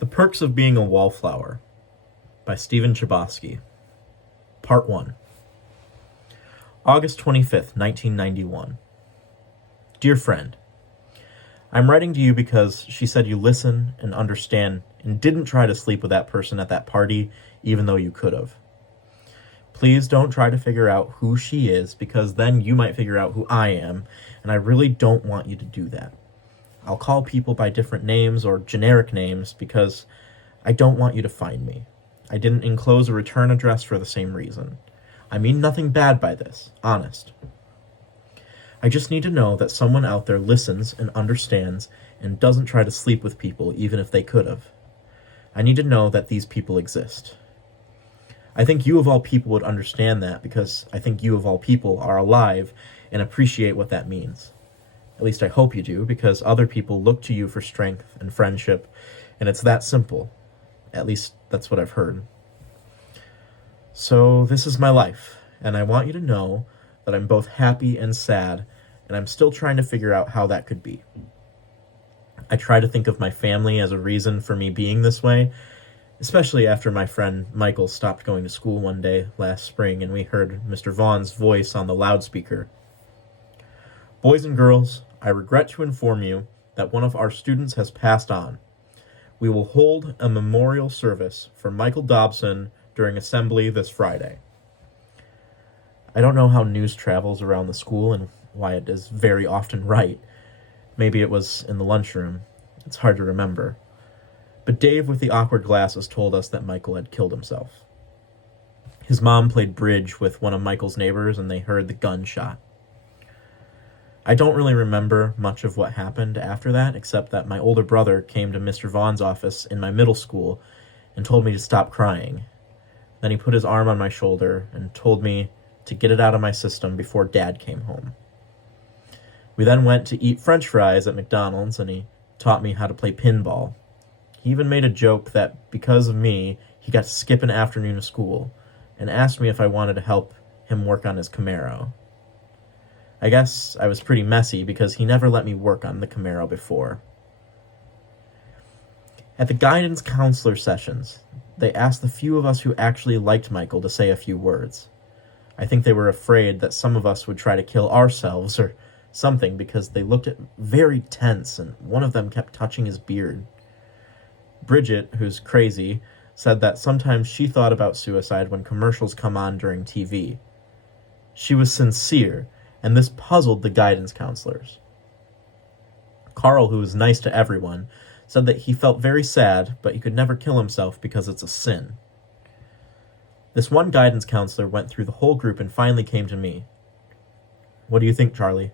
The Perks of Being a Wallflower by Stephen Chbosky. Part 1. August 25th, 1991. Dear friend, I'm writing to you because she said you listen and understand and didn't try to sleep with that person at that party even though you could have. Please don't try to figure out who she is because then you might figure out who I am, and I really don't want you to do that. I'll call people by different names or generic names because I don't want you to find me. I didn't enclose a return address for the same reason. I mean nothing bad by this, honest. I just need to know that someone out there listens and understands and doesn't try to sleep with people even if they could have. I need to know that these people exist. I think you of all people would understand that because I think you of all people are alive and appreciate what that means. At least I hope you do, because other people look to you for strength and friendship, and it's that simple. At least that's what I've heard. So this is my life, and I want you to know that I'm both happy and sad, and I'm still trying to figure out how that could be. I try to think of my family as a reason for me being this way, especially after my friend Michael stopped going to school one day last spring and we heard Mr. Vaughn's voice on the loudspeaker. Boys and girls, I regret to inform you that one of our students has passed on. We will hold a memorial service for Michael Dobson during assembly this Friday. I don't know how news travels around the school and why it is very often right. Maybe it was in the lunchroom. It's hard to remember. But Dave with the awkward glasses told us that Michael had killed himself. His mom played bridge with one of Michael's neighbors and they heard the gunshot. I don't really remember much of what happened after that, except that my older brother came to Mr. Vaughn's office in my middle school and told me to stop crying. Then he put his arm on my shoulder and told me to get it out of my system before Dad came home. We then went to eat French fries at McDonald's, and he taught me how to play pinball. He even made a joke that because of me, he got to skip an afternoon of school, and asked me if I wanted to help him work on his Camaro. I guess I was pretty messy because he never let me work on the Camaro before. At the guidance counselor sessions, they asked the few of us who actually liked Michael to say a few words. I think they were afraid that some of us would try to kill ourselves or something because they looked very tense and one of them kept touching his beard. Bridget, who's crazy, said that sometimes she thought about suicide when commercials come on during TV. She was sincere, and this puzzled the guidance counselors. Carl, who was nice to everyone, said that he felt very sad, but he could never kill himself because it's a sin. This one guidance counselor went through the whole group and finally came to me. What do you think, Charlie?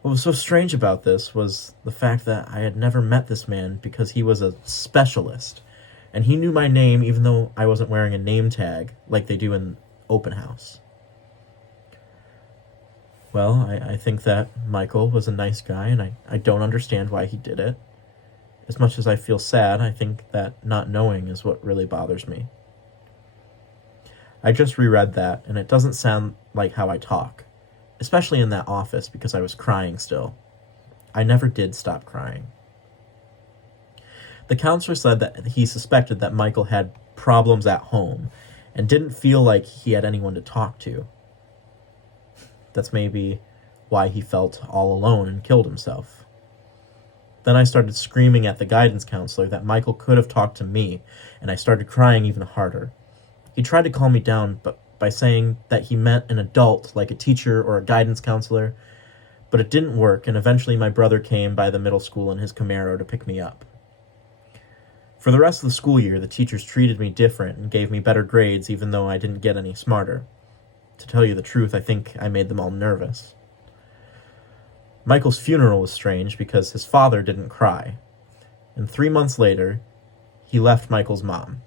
What was so strange about this was the fact that I had never met this man because he was a specialist, and he knew my name even though I wasn't wearing a name tag like they do in open house. Well, I think that Michael was a nice guy, and I don't understand why he did it. As much as I feel sad, I think that not knowing is what really bothers me. I just reread that, and it doesn't sound like how I talk, especially in that office because I was crying still. I never did stop crying. The counselor said that he suspected that Michael had problems at home and didn't feel like he had anyone to talk to. That's maybe why he felt all alone and killed himself. Then I started screaming at the guidance counselor that Michael could have talked to me, and I started crying even harder. He tried to calm me down by saying that he meant an adult, like a teacher or a guidance counselor, but it didn't work, and eventually my brother came by the middle school in his Camaro to pick me up. For the rest of the school year, the teachers treated me different and gave me better grades even though I didn't get any smarter. To tell you the truth, I think I made them all nervous. Michael's funeral was strange because his father didn't cry. And 3 months later, he left Michael's mom.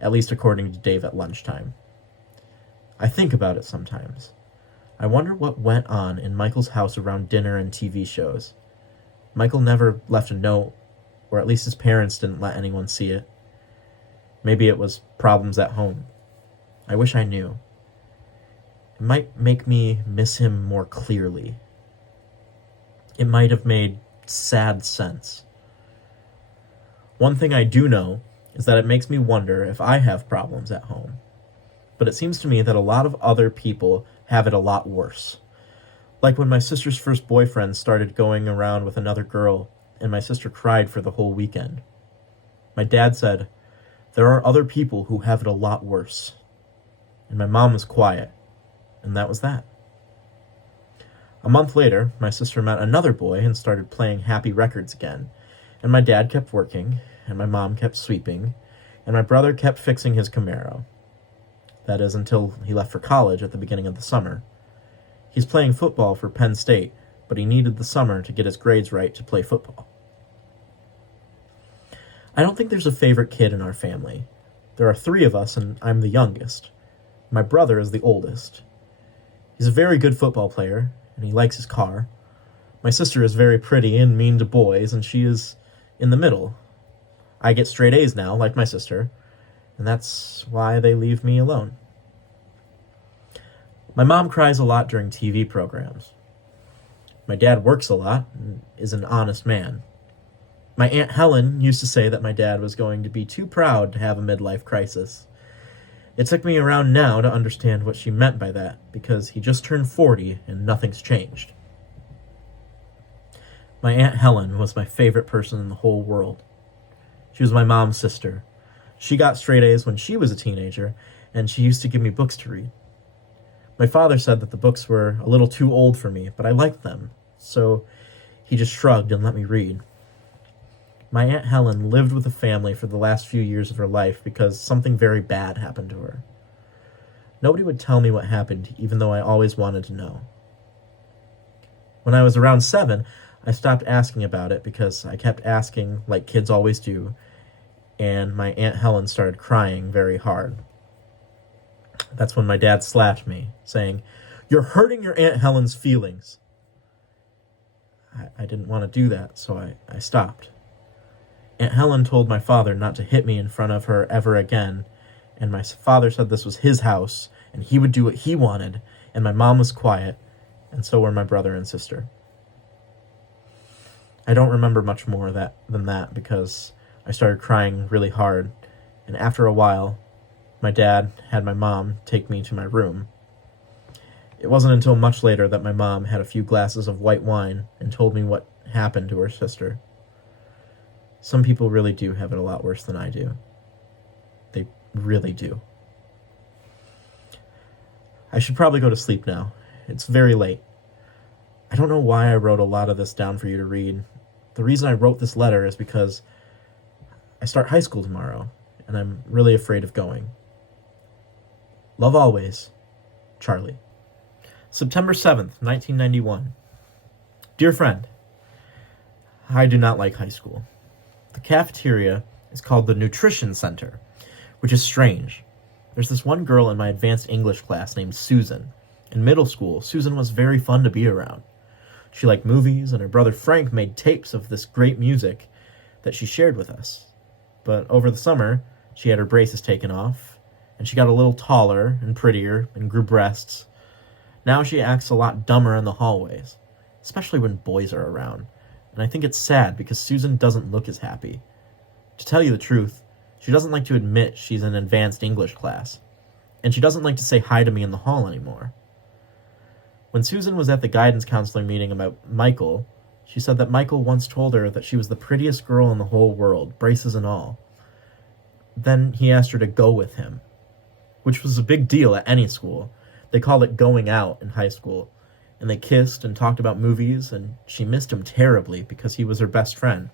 At least according to Dave at lunchtime. I think about it sometimes. I wonder what went on in Michael's house around dinner and TV shows. Michael never left a note, or at least his parents didn't let anyone see it. Maybe it was problems at home. I wish I knew. It might make me miss him more clearly. It might have made sad sense. One thing I do know is that it makes me wonder if I have problems at home. But it seems to me that a lot of other people have it a lot worse. Like when my sister's first boyfriend started going around with another girl, and my sister cried for the whole weekend. My dad said, "There are other people who have it a lot worse." And my mom was quiet, and that was that. A month later, my sister met another boy and started playing happy records again, and my dad kept working, and my mom kept sweeping, and my brother kept fixing his Camaro. That is, until he left for college at the beginning of the summer. He's playing football for Penn State, but he needed the summer to get his grades right to play football. I don't think there's a favorite kid in our family. There are 3 of us, and I'm the youngest. My brother is the oldest. He's a very good football player, and he likes his car. My sister is very pretty and mean to boys, and she is in the middle. I get straight A's now, like my sister, and that's why they leave me alone. My mom cries a lot during TV programs. My dad works a lot and is an honest man. My Aunt Helen used to say that my dad was going to be too proud to have a midlife crisis. It took me around now to understand what she meant by that, because he just turned 40 and nothing's changed. My Aunt Helen was my favorite person in the whole world. She was my mom's sister. She got straight A's when she was a teenager, and she used to give me books to read. My father said that the books were a little too old for me, but I liked them, so he just shrugged and let me read. My Aunt Helen lived with a family for the last few years of her life because something very bad happened to her. Nobody would tell me what happened, even though I always wanted to know. When I was around 7, I stopped asking about it because I kept asking, like kids always do, and my Aunt Helen started crying very hard. That's when my dad slapped me, saying, "You're hurting your Aunt Helen's feelings." I didn't want to do that, so I stopped. Aunt Helen told my father not to hit me in front of her ever again, and my father said this was his house, and he would do what he wanted, and my mom was quiet, and so were my brother and sister. I don't remember much more than that because I started crying really hard, and after a while, my dad had my mom take me to my room. It wasn't until much later that my mom had a few glasses of white wine and told me what happened to her sister. Some people really do have it a lot worse than I do. They really do. I should probably go to sleep now. It's very late. I don't know why I wrote a lot of this down for you to read. The reason I wrote this letter is because I start high school tomorrow, and I'm really afraid of going. Love always, Charlie. September 7th, 1991. Dear friend, I do not like high school. The cafeteria is called the Nutrition Center, which is strange. There's this one girl in my advanced English class named Susan. In middle school, Susan was very fun to be around. She liked movies, and her brother Frank made tapes of this great music that she shared with us. But over the summer, she had her braces taken off, and she got a little taller and prettier and grew breasts. Now she acts a lot dumber in the hallways, especially when boys are around. And I think it's sad because Susan doesn't look as happy. To tell you the truth, she doesn't like to admit she's in advanced English class, and she doesn't like to say hi to me in the hall anymore. When Susan was at the guidance counselor meeting about Michael, she said that Michael once told her that she was the prettiest girl in the whole world, braces and all. Then he asked her to go with him, which was a big deal at any school. They called it going out in high school. And they kissed and talked about movies, and she missed him terribly because he was her best friend.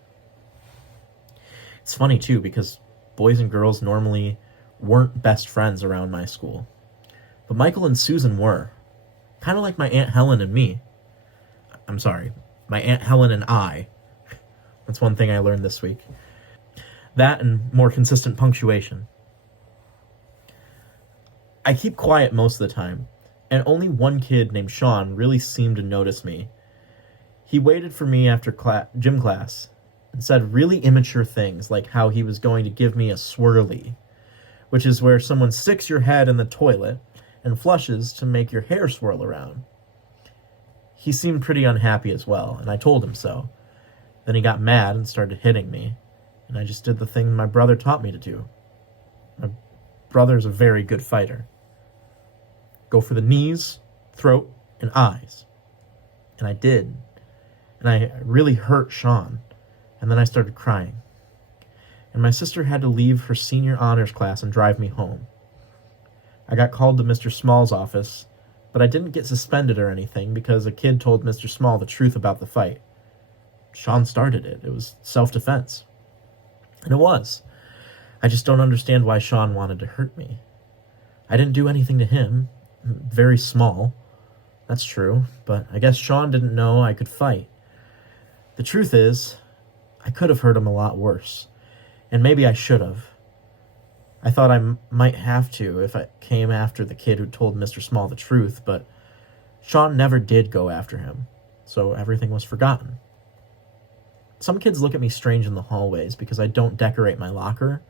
It's funny, too, because boys and girls normally weren't best friends around my school. But Michael and Susan were. Kind of like my Aunt Helen and me. I'm sorry, my Aunt Helen and I. That's one thing I learned this week. That and more consistent punctuation. I keep quiet most of the time, and only one kid named Sean really seemed to notice me. He waited for me after gym class and said really immature things, like how he was going to give me a swirly, which is where someone sticks your head in the toilet and flushes to make your hair swirl around. He seemed pretty unhappy as well, and I told him so. Then he got mad and started hitting me, and I just did the thing my brother taught me to do. My brother's a very good fighter. Go for the knees, throat, and eyes. And I did. And I really hurt Sean, and then I started crying. And my sister had to leave her senior honors class and drive me home. I got called to Mr. Small's office, but I didn't get suspended or anything because a kid told Mr. Small the truth about the fight. Sean started it. It was self-defense. And it was. I just don't understand why Sean wanted to hurt me. I didn't do anything to him. Very small. That's true, but I guess Sean didn't know I could fight. The truth is, I could have hurt him a lot worse. And maybe I should have. I thought I might have to if I came after the kid who told Mr. Small the truth, but Sean never did go after him, so everything was forgotten. Some kids look at me strange in the hallways because I don't decorate my locker,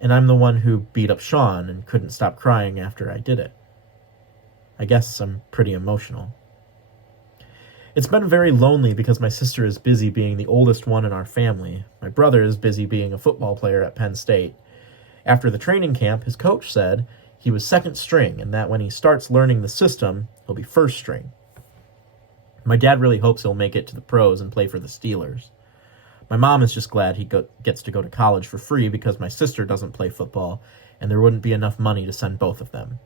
and I'm the one who beat up Sean and couldn't stop crying after I did it. I guess I'm pretty emotional. It's been very lonely because my sister is busy being the oldest one in our family. My brother is busy being a football player at Penn State. After the training camp, his coach said he was second string and that when he starts learning the system, he'll be first string. My dad really hopes he'll make it to the pros and play for the Steelers. My mom is just glad he gets to go to college for free because my sister doesn't play football and there wouldn't be enough money to send both of them.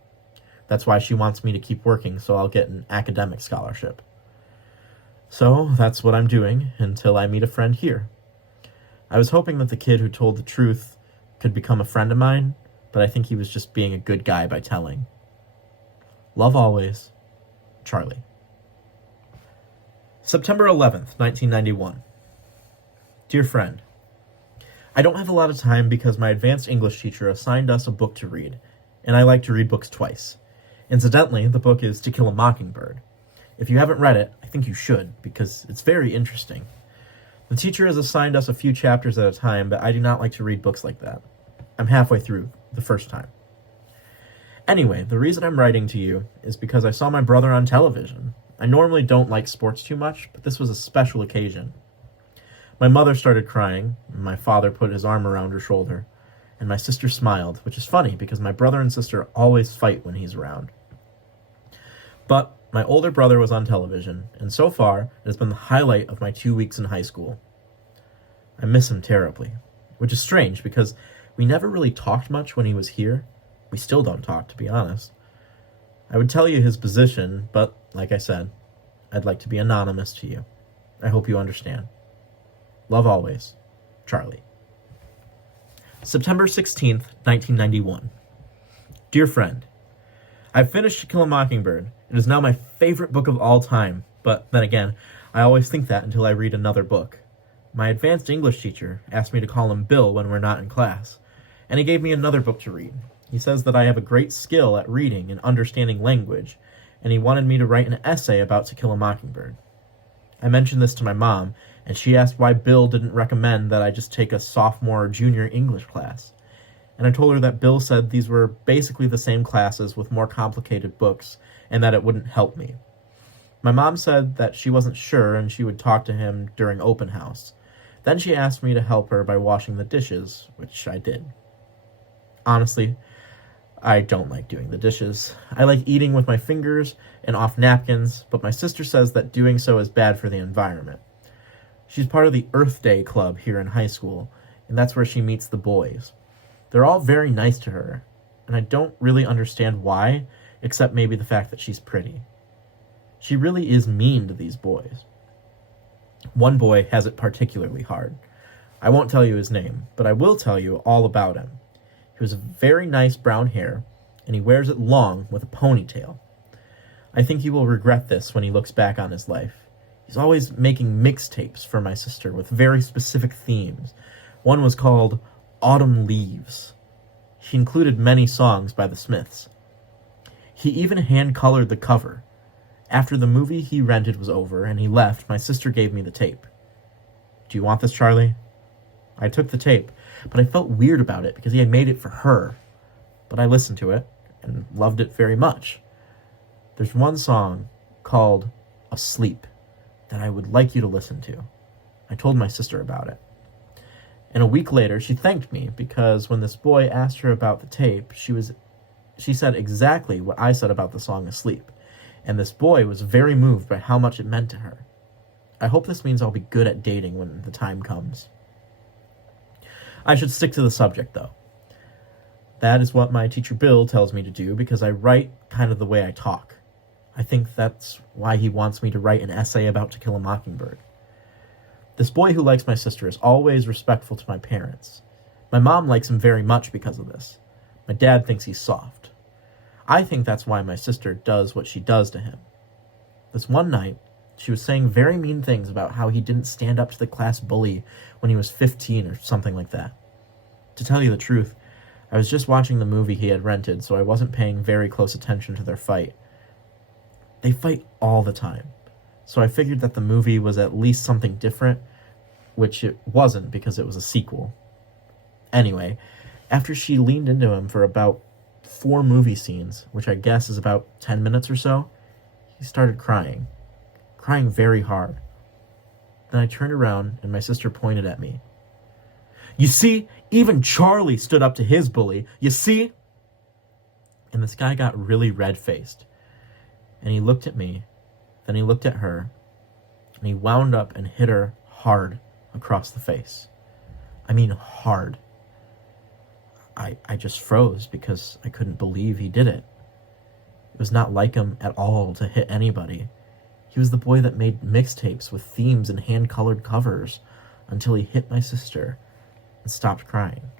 That's why she wants me to keep working so I'll get an academic scholarship. So that's what I'm doing until I meet a friend here. I was hoping that the kid who told the truth could become a friend of mine, but I think he was just being a good guy by telling. Love always, Charlie. September 11th, 1991. Dear friend, I don't have a lot of time because my advanced English teacher assigned us a book to read, and I like to read books twice. Incidentally, the book is To Kill a Mockingbird. If you haven't read it, I think you should, because it's very interesting. The teacher has assigned us a few chapters at a time, but I do not like to read books like that. I'm halfway through the first time. Anyway, the reason I'm writing to you is because I saw my brother on television. I normally don't like sports too much, but this was a special occasion. My mother started crying, and my father put his arm around her shoulder, and my sister smiled, which is funny because my brother and sister always fight when he's around. But my older brother was on television, and so far, it has been the highlight of my 2 weeks in high school. I miss him terribly, which is strange because we never really talked much when he was here. We still don't talk, to be honest. I would tell you his position, but, like I said, I'd like to be anonymous to you. I hope you understand. Love always, Charlie. September 16th, 1991. Dear friend, I've finished To Kill a Mockingbird. It is now my favorite book of all time, but then again, I always think that until I read another book. My advanced English teacher asked me to call him Bill when we're not in class, and he gave me another book to read. He says that I have a great skill at reading and understanding language, and he wanted me to write an essay about To Kill a Mockingbird. I mentioned this to my mom, and she asked why Bill didn't recommend that I just take a sophomore or junior English class. And I told her that Bill said these were basically the same classes with more complicated books, and that it wouldn't help me. My mom said that she wasn't sure and she would talk to him during open house. Then she asked me to help her by washing the dishes, which I did. Honestly, I don't like doing the dishes. I like eating with my fingers and off napkins, but my sister says that doing so is bad for the environment. She's part of the Earth Day Club here in high school, and that's where she meets the boys. They're all very nice to her, and I don't really understand why, except maybe the fact that she's pretty. She really is mean to these boys. One boy has it particularly hard. I won't tell you his name, but I will tell you all about him. He has very nice brown hair, and he wears it long with a ponytail. I think he will regret this when he looks back on his life. He's always making mixtapes for my sister with very specific themes. One was called Autumn Leaves. She included many songs by the Smiths. He even hand-colored the cover. After the movie he rented was over and he left, my sister gave me the tape. Do you want this, Charlie? I took the tape, but I felt weird about it because he had made it for her. But I listened to it and loved it very much. There's one song called Asleep that I would like you to listen to. I told my sister about it. And a week later, she thanked me because when this boy asked her about the tape, she said exactly what I said about the song Asleep. And this boy was very moved by how much it meant to her. I hope this means I'll be good at dating when the time comes. I should stick to the subject, though. That is what my teacher Bill tells me to do because I write kind of the way I talk. I think that's why he wants me to write an essay about To Kill a Mockingbird. This boy who likes my sister is always respectful to my parents. My mom likes him very much because of this. My dad thinks he's soft. I think that's why my sister does what she does to him. This one night, she was saying very mean things about how he didn't stand up to the class bully when he was 15 or something like that. To tell you the truth, I was just watching the movie he had rented, so I wasn't paying very close attention to their fight. They fight all the time, so I figured that the movie was at least something different, which it wasn't because it was a sequel. Anyway, after she leaned into him for about 4 movie scenes, which I guess is about 10 minutes or so, he started crying very hard. Then I turned around and my sister pointed at me. "You see, even Charlie stood up to his bully, you see?" And this guy got really red-faced. And he looked at me, then he looked at her, and he wound up and hit her hard across the face. I mean hard. I just froze because I couldn't believe he did it. It was not like him at all to hit anybody. He was the boy that made mixtapes with themes and hand-colored covers until he hit my sister and stopped crying.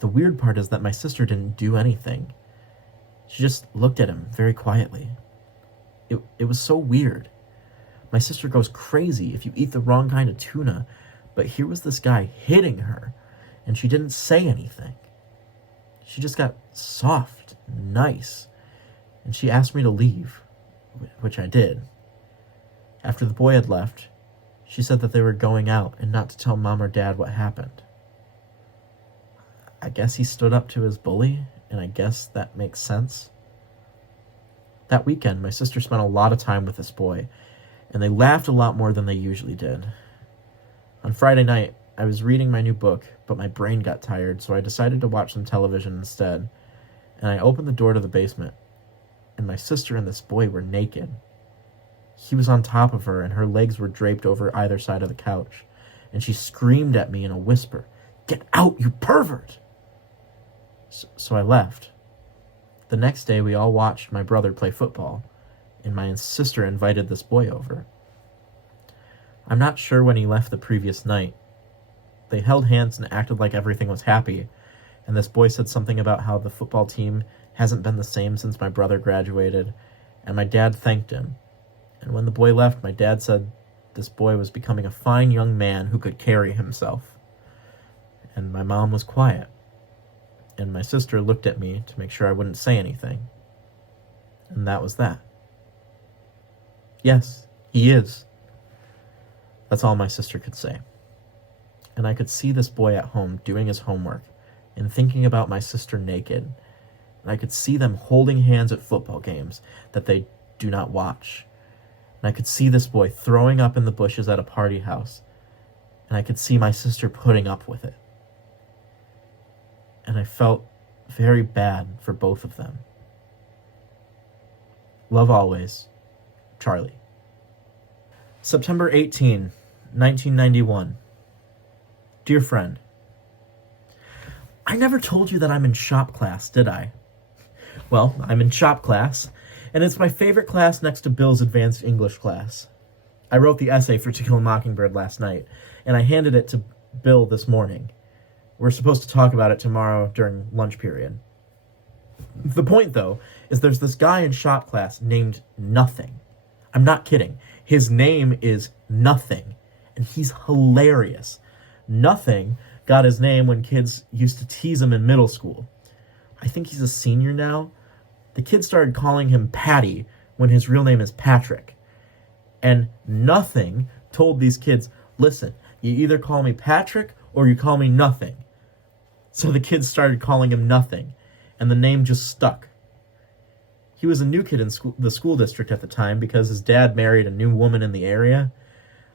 The weird part is that my sister didn't do anything. She just looked at him very quietly. It was so weird. My sister goes crazy if you eat the wrong kind of tuna, but here was this guy hitting her, and she didn't say anything. She just got soft and nice, and she asked me to leave, which I did. After the boy had left, she said that they were going out and not to tell Mom or Dad what happened. I guess he stood up to his bully, and I guess that makes sense. That weekend, my sister spent a lot of time with this boy, and they laughed a lot more than they usually did. On Friday night, I was reading my new book, but my brain got tired, so I decided to watch some television instead, and I opened the door to the basement, and my sister and this boy were naked. He was on top of her, and her legs were draped over either side of the couch, and she screamed at me in a whisper, "Get out, you pervert!" So I left. The next day, we all watched my brother play football, and my sister invited this boy over. I'm not sure when he left the previous night. They held hands and acted like everything was happy, and this boy said something about how the football team hasn't been the same since my brother graduated, and my dad thanked him. And when the boy left, my dad said this boy was becoming a fine young man who could carry himself. And my mom was quiet, and my sister looked at me to make sure I wouldn't say anything. And that was that. Yes, he is. That's all my sister could say. And I could see this boy at home doing his homework and thinking about my sister naked. And I could see them holding hands at football games that they do not watch. And I could see this boy throwing up in the bushes at a party house. And I could see my sister putting up with it. And I felt very bad for both of them. Love always, Charlie. September 18, 1991. Dear friend, I never told you that I'm in shop class, did I? Well, I'm in shop class, and it's my favorite class next to Bill's advanced English class. I wrote the essay for To Kill a Mockingbird last night, and I handed it to Bill this morning. We're supposed to talk about it tomorrow during lunch period. The point, though, is there's this guy in shop class named Nothing. I'm not kidding. His name is Nothing, and he's hilarious. Nothing got his name when kids used to tease him in middle school. I think he's a senior now. The kids started calling him Patty when his real name is Patrick. And Nothing told these kids, listen, you either call me Patrick or you call me Nothing. So the kids started calling him Nothing, and the name just stuck. He was a new kid in the school district at the time because his dad married a new woman in the area.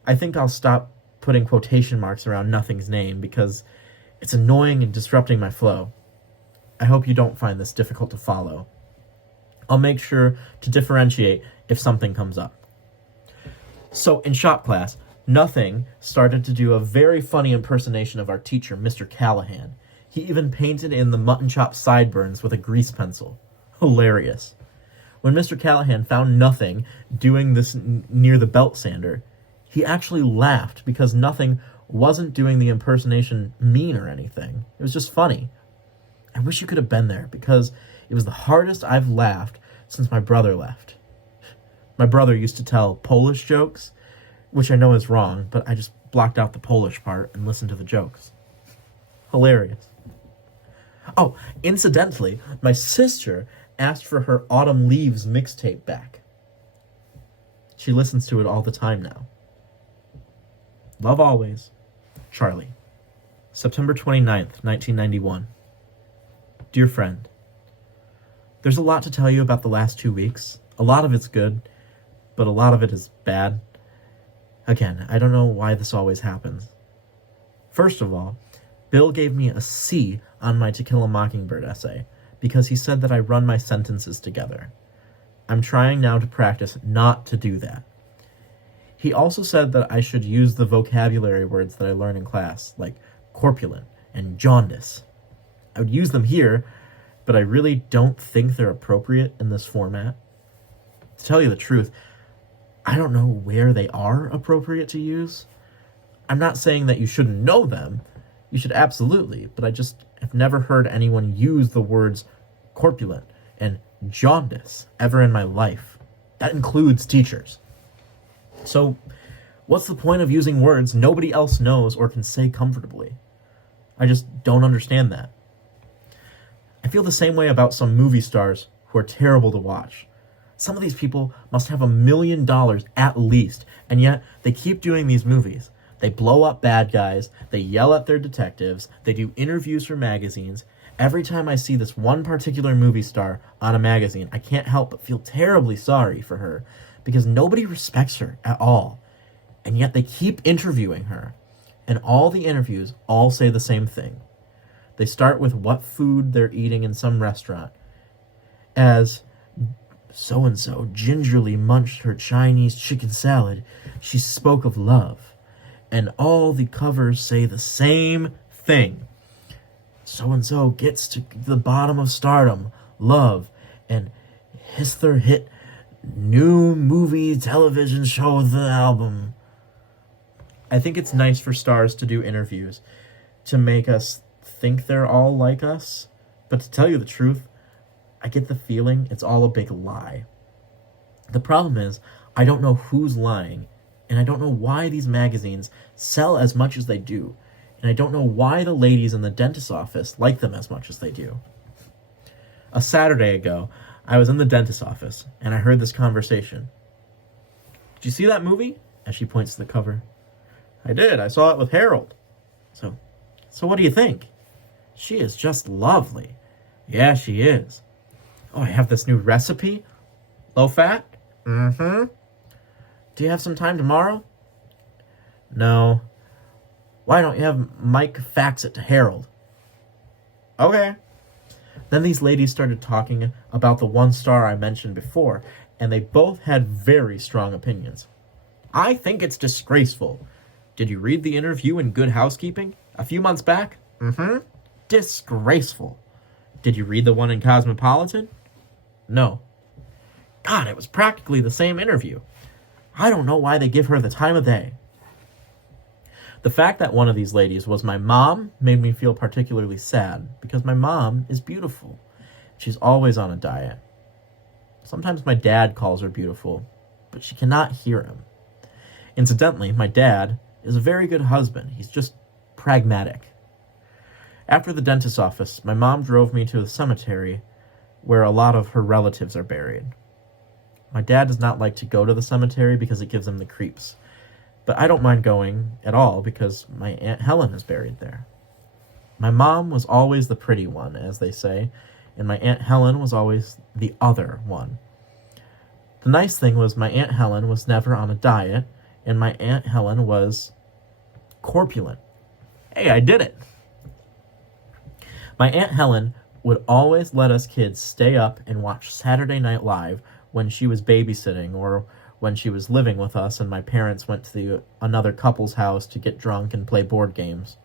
I think I'll stop putting quotation marks around nothing's name because it's annoying and disrupting my flow. I hope you don't find this difficult to follow. I'll make sure to differentiate if something comes up. So in shop class, Nothing started to do a very funny impersonation of our teacher, Mr. Callahan. He even painted in the mutton chop sideburns with a grease pencil. Hilarious. When Mr. Callahan found Nothing doing this near the belt sander, he actually laughed because Nothing wasn't doing the impersonation mean or anything. It was just funny. I wish you could have been there because it was the hardest I've laughed since my brother left. My brother used to tell Polish jokes, which I know is wrong, but I just blocked out the Polish part and listened to the jokes. Hilarious. Oh, incidentally, my sister asked for her Autumn Leaves mixtape back. She listens to it all the time now. Love always, Charlie. September 29th, 1991. Dear friend, there's a lot to tell you about the last 2 weeks. A lot of it's good, but a lot of it is bad. Again, I don't know why this always happens. First of all, Bill gave me a C on my To Kill a Mockingbird essay because he said that I run my sentences together. I'm trying now to practice not to do that. He also said that I should use the vocabulary words that I learn in class, like corpulent and jaundice. I would use them here, but I really don't think they're appropriate in this format. To tell you the truth, I don't know where they are appropriate to use. I'm not saying that you shouldn't know them. You should absolutely, but I just have never heard anyone use the words corpulent and jaundice ever in my life. That includes teachers. So, what's the point of using words nobody else knows or can say comfortably? I just don't understand that. I feel the same way about some movie stars who are terrible to watch. Some of these people must have $1 million at least, and yet they keep doing these movies. They blow up bad guys, they yell at their detectives, they do interviews for magazines. Every time I see this one particular movie star on a magazine, I can't help but feel terribly sorry for her because nobody respects her at all. And yet they keep interviewing her, and all the interviews all say the same thing. They start with what food they're eating in some restaurant, as so-and-so gingerly munched her Chinese chicken salad. She spoke of love. And all the covers say the same thing. So-and-so gets to the bottom of stardom, love, and Hitler hit new movie television show the album. I think it's nice for stars to do interviews to make us think they're all like us. But to tell you the truth, I get the feeling it's all a big lie. The problem is, I don't know who's lying, and I don't know why these magazines sell as much as they do, and I don't know why the ladies in the dentist's office like them as much as they do. A Saturday ago, I was in the dentist's office, and I heard this conversation. Did you see that movie? As she points to the cover. I did. I saw it with Harold. So what do you think? She is just lovely. Yeah, she is. Oh, I have this new recipe. Low fat? Mm-hmm. Do you have some time tomorrow? No. Why don't you have Mike fax it to Harold? Okay. Then these ladies started talking about the one star I mentioned before, and they both had very strong opinions. I think it's disgraceful. Did you read the interview in Good Housekeeping a few months back? Mm-hmm. Disgraceful. Did you read the one in Cosmopolitan? No. God, it was practically the same interview. I don't know why they give her the time of day. The fact that one of these ladies was my mom made me feel particularly sad because my mom is beautiful. She's always on a diet. Sometimes my dad calls her beautiful, but she cannot hear him. Incidentally, my dad is a very good husband. He's just pragmatic. After the dentist's office, my mom drove me to the cemetery where a lot of her relatives are buried. My dad does not like to go to the cemetery because it gives him the creeps. But I don't mind going at all because my Aunt Helen is buried there. My mom was always the pretty one, as they say, and my Aunt Helen was always the other one. The nice thing was my Aunt Helen was never on a diet, and my Aunt Helen was corpulent. Hey, I did it! My Aunt Helen would always let us kids stay up and watch Saturday Night Live when she was babysitting or when she was living with us and my parents went to another couple's house to get drunk and play board games.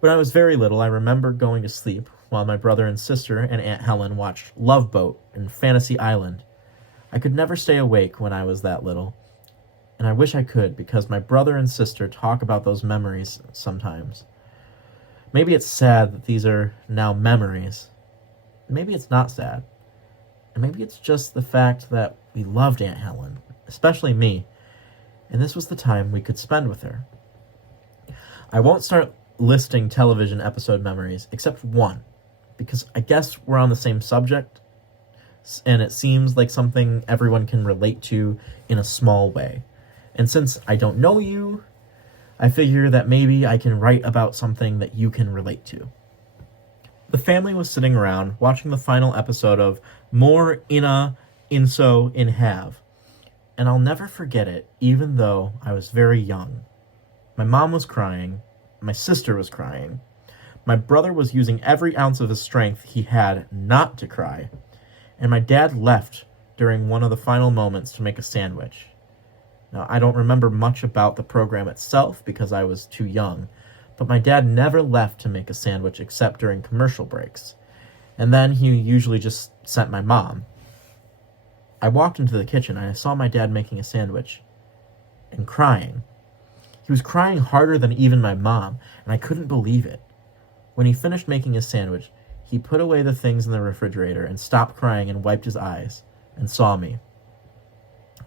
When I was very little, I remember going to sleep while my brother and sister and Aunt Helen watched Love Boat and Fantasy Island. I could never stay awake when I was that little, and I wish I could because my brother and sister talk about those memories sometimes. Maybe it's sad that these are now memories. Maybe it's not sad. And maybe it's just the fact that we loved Aunt Helen, especially me, and this was the time we could spend with her. I won't start listing television episode memories, except one, because I guess we're on the same subject, and it seems like something everyone can relate to in a small way. And since I don't know you, I figure that maybe I can write about something that you can relate to. The family was sitting around watching the final episode of More Inna, Inso, In Have, and I'll never forget it, even though I was very young. My mom was crying, my sister was crying, my brother was using every ounce of his strength he had not to cry, and my dad left during one of the final moments to make a sandwich. Now, I don't remember much about the program itself because I was too young, but my dad never left to make a sandwich except during commercial breaks, and then he usually just sent my mom. I walked into the kitchen and I saw my dad making a sandwich and crying. He was crying harder than even my mom, and I couldn't believe it. When he finished making his sandwich, he put away the things in the refrigerator and stopped crying and wiped his eyes and saw me.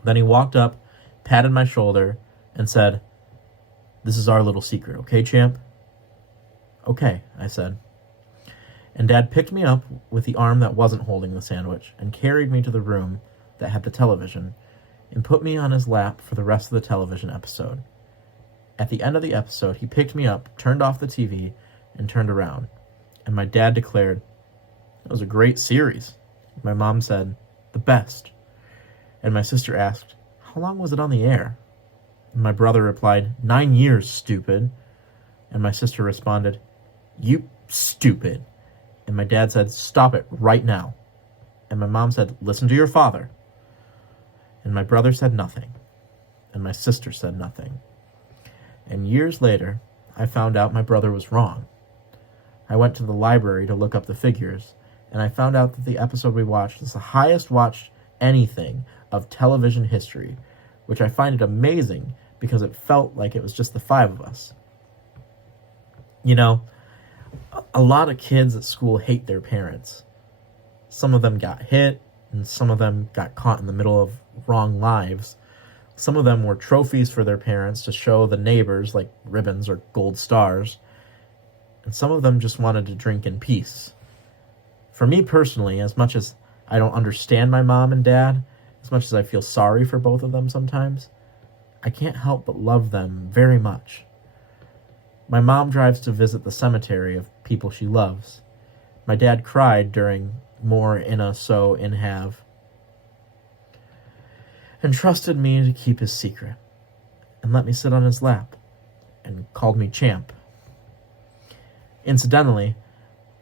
Then he walked up, patted my shoulder, and said, "This is our little secret, okay, champ?" "Okay," I said. And Dad picked me up with the arm that wasn't holding the sandwich and carried me to the room that had the television and put me on his lap for the rest of the television episode. At the end of the episode, he picked me up, turned off the TV, and turned around. And my dad declared, "That was a great series." My mom said, "The best." And my sister asked, "How long was it on the air?" And my brother replied, "9 years, stupid." And my sister responded, "You stupid." And my dad said, "Stop it right now." And my mom said, "Listen to your father." And my brother said nothing. And my sister said nothing. And years later, I found out my brother was wrong. I went to the library to look up the figures, and I found out that the episode we watched is the highest watched anything of television history, which I find it amazing because it felt like it was just the five of us. You know, a lot of kids at school hate their parents. Some of them got hit, and some of them got caught in the middle of wrong lives. Some of them were trophies for their parents to show the neighbors, like ribbons or gold stars. And some of them just wanted to drink in peace. For me personally, as much as I don't understand my mom and dad, as much as I feel sorry for both of them sometimes, I can't help but love them very much. My mom drives to visit the cemetery of people she loves. My dad cried during More Inna So In Have, and trusted me to keep his secret, and let me sit on his lap, and called me champ. Incidentally,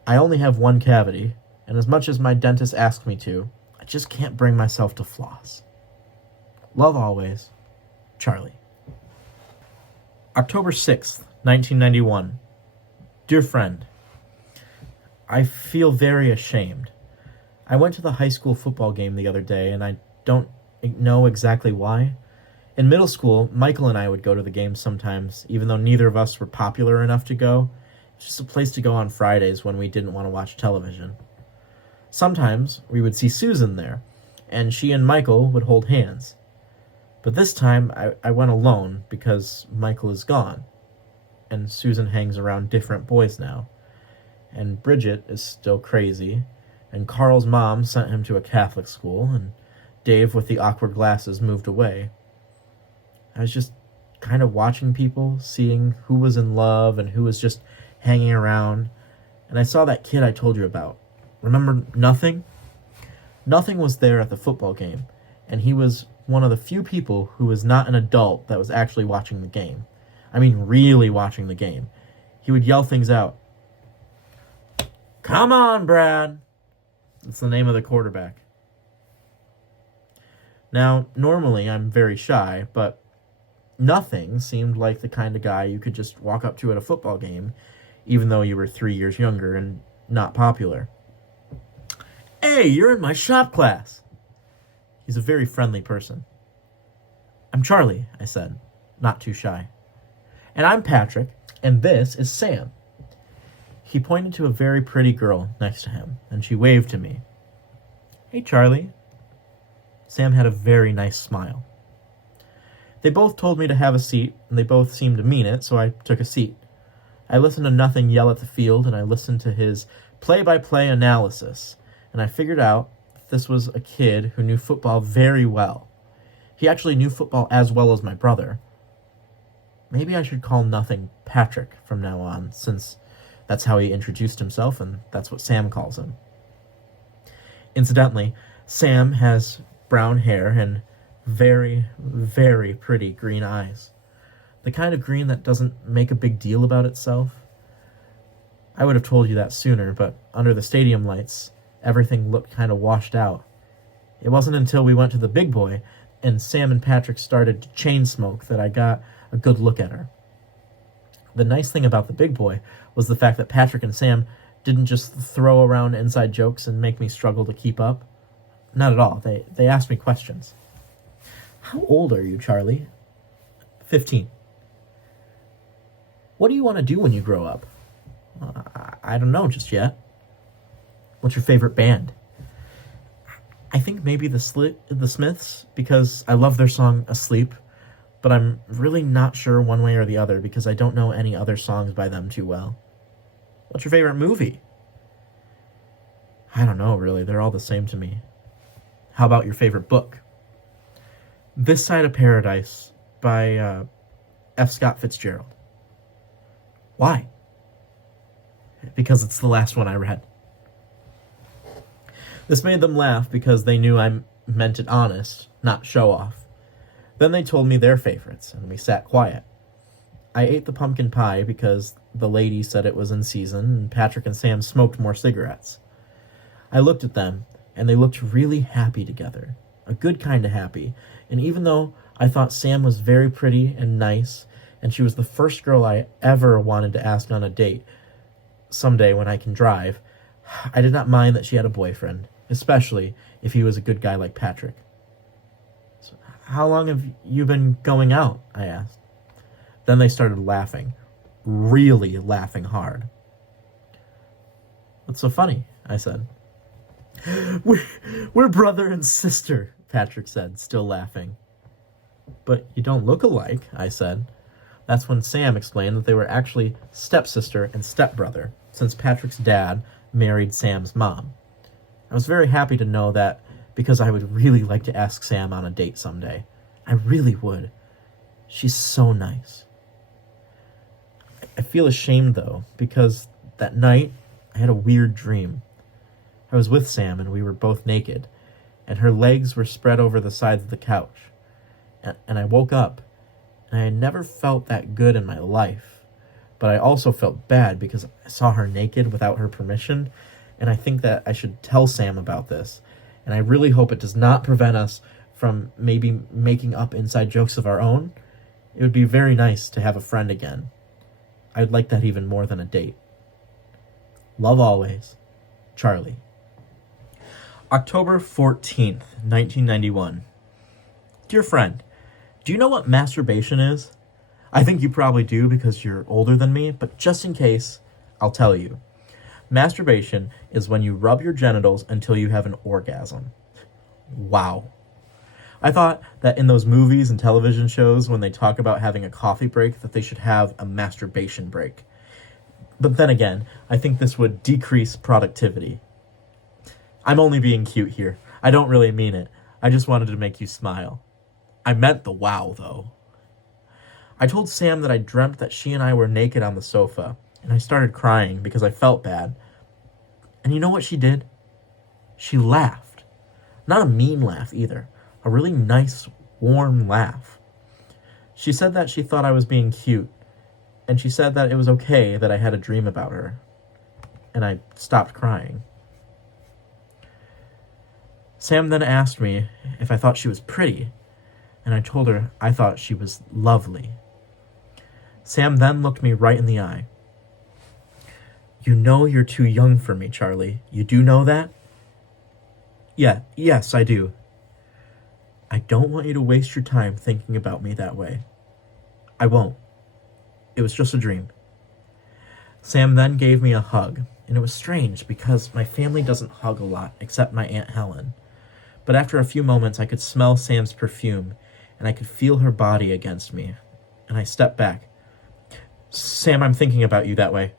I only have one cavity, and as much as my dentist asked me to, I just can't bring myself to floss. Love always, Charlie. October 6th, 1991. Dear friend, I feel very ashamed. I went to the high school football game the other day, and I don't know exactly why. In middle school, Michael and I would go to the games sometimes, even though neither of us were popular enough to go. It's just a place to go on Fridays when we didn't want to watch television. Sometimes we would see Susan there, and she and Michael would hold hands. But this time I went alone because Michael is gone, and Susan hangs around different boys now. And Bridget is still crazy, and Carl's mom sent him to a Catholic school, and Dave with the awkward glasses moved away. I was just kind of watching people, seeing who was in love and who was just hanging around, and I saw that kid I told you about. Remember Nothing? Nothing was there at the football game, and he was one of the few people who was not an adult that was actually watching the game. I mean really watching the game. He would yell things out. Come on, Brad. That's the name of the quarterback. Now, normally I'm very shy, but nothing seemed like the kind of guy you could just walk up to at a football game, even though you were 3 years younger and not popular. Hey, you're in my shop class. He's a very friendly person. I'm Charlie, I said, not too shy. And I'm Patrick, and this is Sam. He pointed to a very pretty girl next to him, and she waved to me. Hey, Charlie. Sam had a very nice smile. They both told me to have a seat, and they both seemed to mean it, so I took a seat. I listened to Nothing yell at the field, and I listened to his play-by-play analysis, and I figured out that this was a kid who knew football very well. He actually knew football as well as my brother. Maybe I should call Nothing Patrick from now on, since that's how he introduced himself, and that's what Sam calls him. Incidentally, Sam has brown hair and very, very pretty green eyes. The kind of green that doesn't make a big deal about itself. I would have told you that sooner, but under the stadium lights, everything looked kind of washed out. It wasn't until we went to the big boy and Sam and Patrick started to chain smoke that I got a good look at her. The nice thing about the big boy was the fact that Patrick and Sam didn't just throw around inside jokes and make me struggle to keep up. Not at all. They asked me questions. How old are you, Charlie? 15. What do you want to do when you grow up? I don't know just yet. What's your favorite band? I think maybe the Smiths, because I love their song Asleep, but I'm really not sure one way or the other because I don't know any other songs by them too well. What's your favorite movie? I don't know, really. They're all the same to me. How about your favorite book? This Side of Paradise by F. Scott Fitzgerald. Why? Because it's the last one I read. This made them laugh because they knew I meant it honest, not show off. Then they told me their favorites, and we sat quiet. I ate the pumpkin pie because the lady said it was in season, and Patrick and Sam smoked more cigarettes. I looked at them, and they looked really happy together. A good kind of happy, and even though I thought Sam was very pretty and nice, and she was the first girl I ever wanted to ask on a date someday when I can drive, I did not mind that she had a boyfriend, especially if he was a good guy like Patrick. So, how long have you been going out? I asked. Then they started laughing, really laughing hard. What's so funny? I said. We're brother and sister, Patrick said, still laughing. But you don't look alike, I said. That's when Sam explained that they were actually stepsister and stepbrother, since Patrick's dad married Sam's mom. I was very happy to know that because I would really like to ask Sam on a date someday. I really would. She's so nice. I feel ashamed, though, because that night I had a weird dream. I was with Sam and we were both naked, and her legs were spread over the sides of the couch. And I woke up, and I had never felt that good in my life. But I also felt bad because I saw her naked without her permission, and I think that I should tell Sam about this. And I really hope it does not prevent us from maybe making up inside jokes of our own. It would be very nice to have a friend again. I'd like that even more than a date. Love always, Charlie. October 14th, 1991. Dear friend, do you know what masturbation is? I think you probably do because you're older than me, but just in case, I'll tell you. Masturbation is when you rub your genitals until you have an orgasm. Wow. I thought that in those movies and television shows when they talk about having a coffee break that they should have a masturbation break. But then again, I think this would decrease productivity. I'm only being cute here. I don't really mean it. I just wanted to make you smile. I meant the wow, though. I told Sam that I dreamt that she and I were naked on the sofa, and I started crying because I felt bad. And you know what she did? She laughed. Not a mean laugh either. A really nice, warm laugh. She said that she thought I was being cute, and she said that it was okay that I had a dream about her, and I stopped crying. Sam then asked me if I thought she was pretty, and I told her I thought she was lovely. Sam then looked me right in the eye. You know you're too young for me, Charlie. You do know that? Yes, I do. I don't want you to waste your time thinking about me that way. I won't. It was just a dream. Sam then gave me a hug, and it was strange because my family doesn't hug a lot except my Aunt Helen. But after a few moments, I could smell Sam's perfume, and I could feel her body against me, and I stepped back. Sam, I'm thinking about you that way.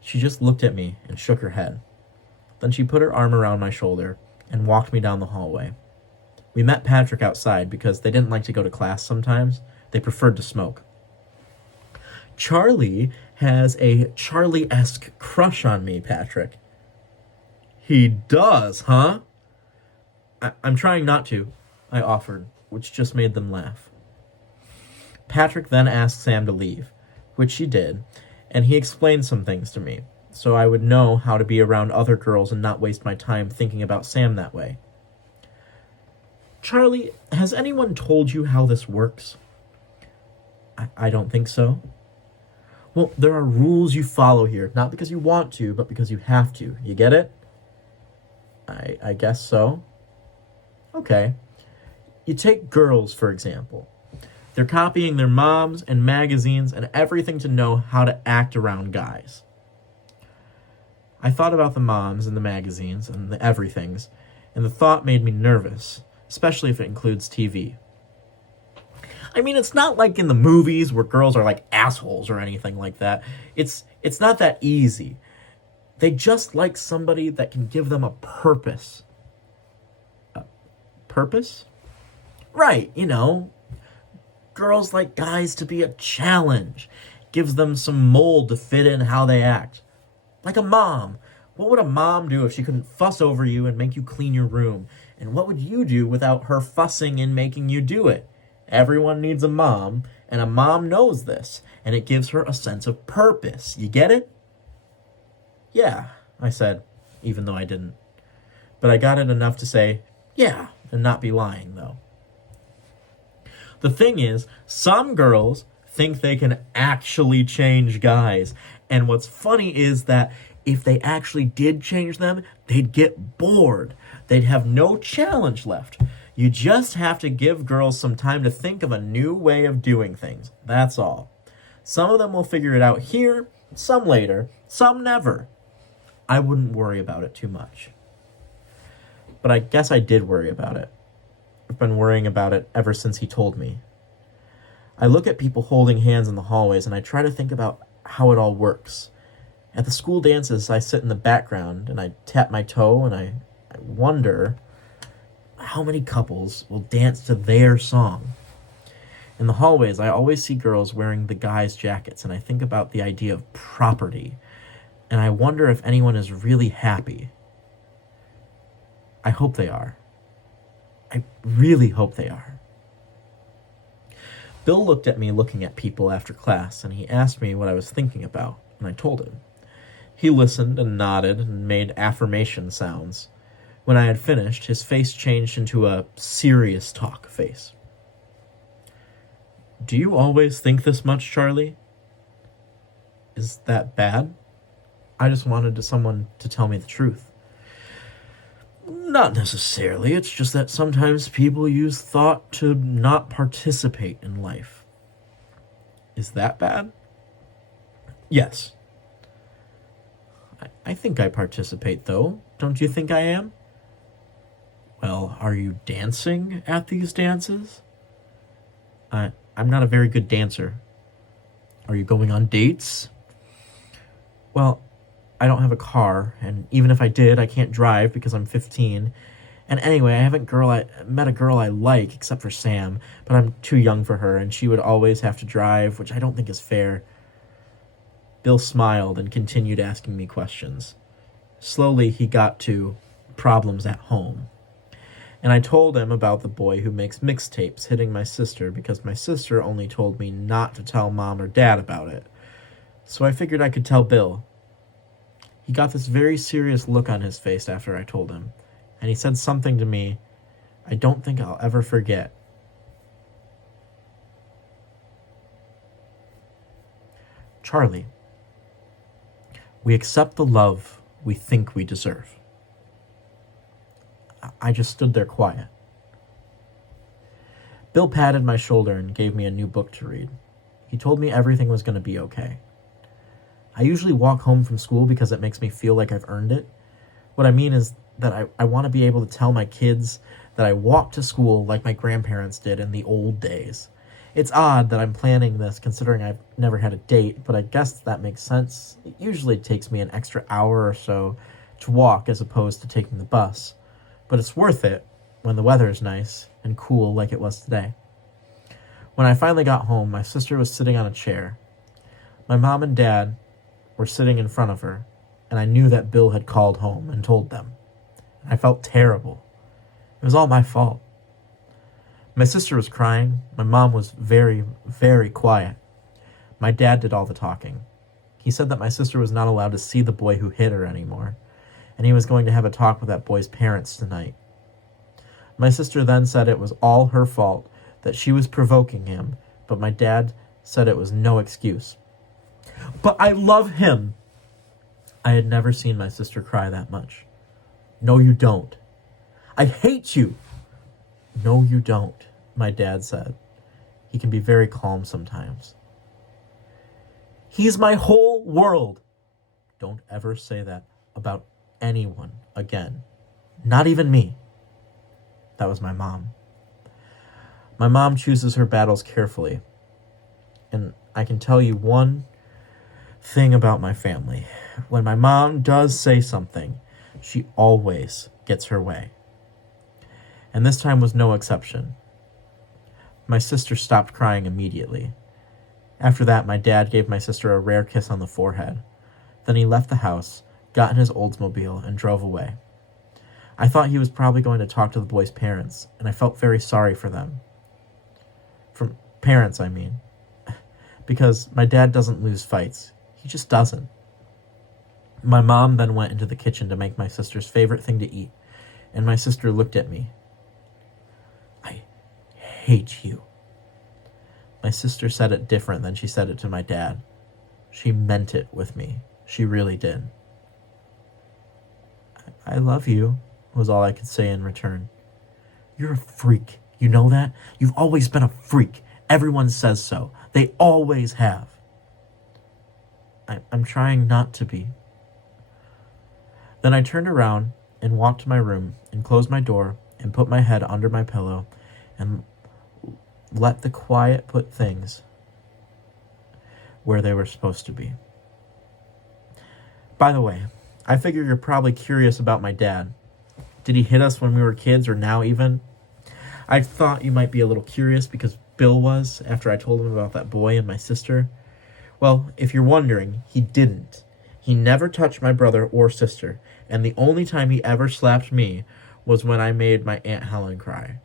She just looked at me and shook her head. Then she put her arm around my shoulder and walked me down the hallway. We met Patrick outside because they didn't like to go to class sometimes. They preferred to smoke. Charlie has a Charlie-esque crush on me, Patrick. He does, huh? I'm trying not to, I offered, which just made them laugh. Patrick then asked Sam to leave, which she did, and he explained some things to me, so I would know how to be around other girls and not waste my time thinking about Sam that way. Charlie, has anyone told you how this works? I don't think so. Well, there are rules you follow here, not because you want to, but because you have to. You get it? I guess so. Okay. You take girls, for example. They're copying their moms and magazines and everything to know how to act around guys. I thought about the moms and the magazines and the everythings, and the thought made me nervous, especially if it includes TV. I mean, it's not like in the movies where girls are like assholes or anything like that. It's not that easy. They just like somebody that can give them a purpose. Purpose? Right, you know. Girls like guys to be a challenge. Gives them some mold to fit in how they act. Like a mom. What would a mom do if she couldn't fuss over you and make you clean your room? And what would you do without her fussing and making you do it? Everyone needs a mom, and a mom knows this, and it gives her a sense of purpose. You get it? Yeah, I said, even though I didn't. But I got it enough to say, yeah, and not be lying, though. The thing is, some girls think they can actually change guys, and what's funny is that if they actually did change them, they'd get bored. They'd have no challenge left. You just have to give girls some time to think of a new way of doing things. That's all. Some of them will figure it out here, some later, some never. I wouldn't worry about it too much. But I guess I did worry about it. I've been worrying about it ever since he told me. I look at people holding hands in the hallways and I try to think about how it all works. At the school dances, I sit in the background and I tap my toe and I wonder how many couples will dance to their song. In the hallways, I always see girls wearing the guys' jackets, and I think about the idea of property, and I wonder if anyone is really happy. I hope they are. I really hope they are. Bill looked at me looking at people after class, and he asked me what I was thinking about, and I told him. He listened and nodded and made affirmation sounds. When I had finished, his face changed into a serious talk face. Do you always think this much, Charlie? Is that bad? I just wanted someone to tell me the truth. Not necessarily. It's just that sometimes people use thought to not participate in life. Is that bad? Yes. I think I participate, though. Don't you think I am? Well, are you dancing at these dances? I'm not a very good dancer. Are you going on dates? Well, I don't have a car, and even if I did, I can't drive because I'm 15. And anyway, I haven't met a girl I like, except for Sam, but I'm too young for her, and she would always have to drive, which I don't think is fair. Bill smiled and continued asking me questions. Slowly, he got to problems at home. And I told him about the boy who makes mixtapes hitting my sister because my sister only told me not to tell mom or dad about it. So I figured I could tell Bill. He got this very serious look on his face after I told him, and he said something to me I don't think I'll ever forget. Charlie, we accept the love we think we deserve. I just stood there quiet. Bill patted my shoulder and gave me a new book to read. He told me everything was going to be okay. I usually walk home from school because it makes me feel like I've earned it. What I mean is that I want to be able to tell my kids that I walked to school like my grandparents did in the old days. It's odd that I'm planning this considering I've never had a date, but I guess that makes sense. It usually takes me an extra hour or so to walk as opposed to taking the bus. But it's worth it when the weather is nice and cool like it was today. When I finally got home, my sister was sitting on a chair. My mom and dad were sitting in front of her, and I knew that Bill had called home and told them. I felt terrible. It was all my fault. My sister was crying. My mom was very, very quiet. My dad did all the talking. He said that my sister was not allowed to see the boy who hit her anymore, and he was going to have a talk with that boy's parents tonight. My sister then said it was all her fault, that she was provoking him, but my dad said it was no excuse. But I love him! I had never seen my sister cry that much. No, you don't. I hate you! No, you don't, my dad said. He can be very calm sometimes. He's my whole world. Don't ever say that about anyone again. Not even me. That was my mom. My mom chooses her battles carefully. And I can tell you one thing about my family. When my mom does say something, she always gets her way. And this time was no exception. My sister stopped crying immediately. After that, my dad gave my sister a rare kiss on the forehead. Then he left the house, got in his Oldsmobile, and drove away. I thought he was probably going to talk to the boy's parents, and I felt very sorry for them. From parents, I mean. Because my dad doesn't lose fights. He just doesn't. My mom then went into the kitchen to make my sister's favorite thing to eat, and my sister looked at me. I hate you. My sister said it different than she said it to my dad. She meant it with me. She really did. I love you, was all I could say in return. You're a freak. You know that? You've always been a freak. Everyone says so. They always have. I'm trying not to be. Then I turned around and walked to my room and closed my door and put my head under my pillow and let the quiet put things where they were supposed to be. By the way, I figure you're probably curious about my dad. Did he hit us when we were kids or now even? I thought you might be a little curious because Bill was after I told him about that boy and my sister. Well, if you're wondering, he didn't. He never touched my brother or sister, and the only time he ever slapped me was when I made my Aunt Helen cry.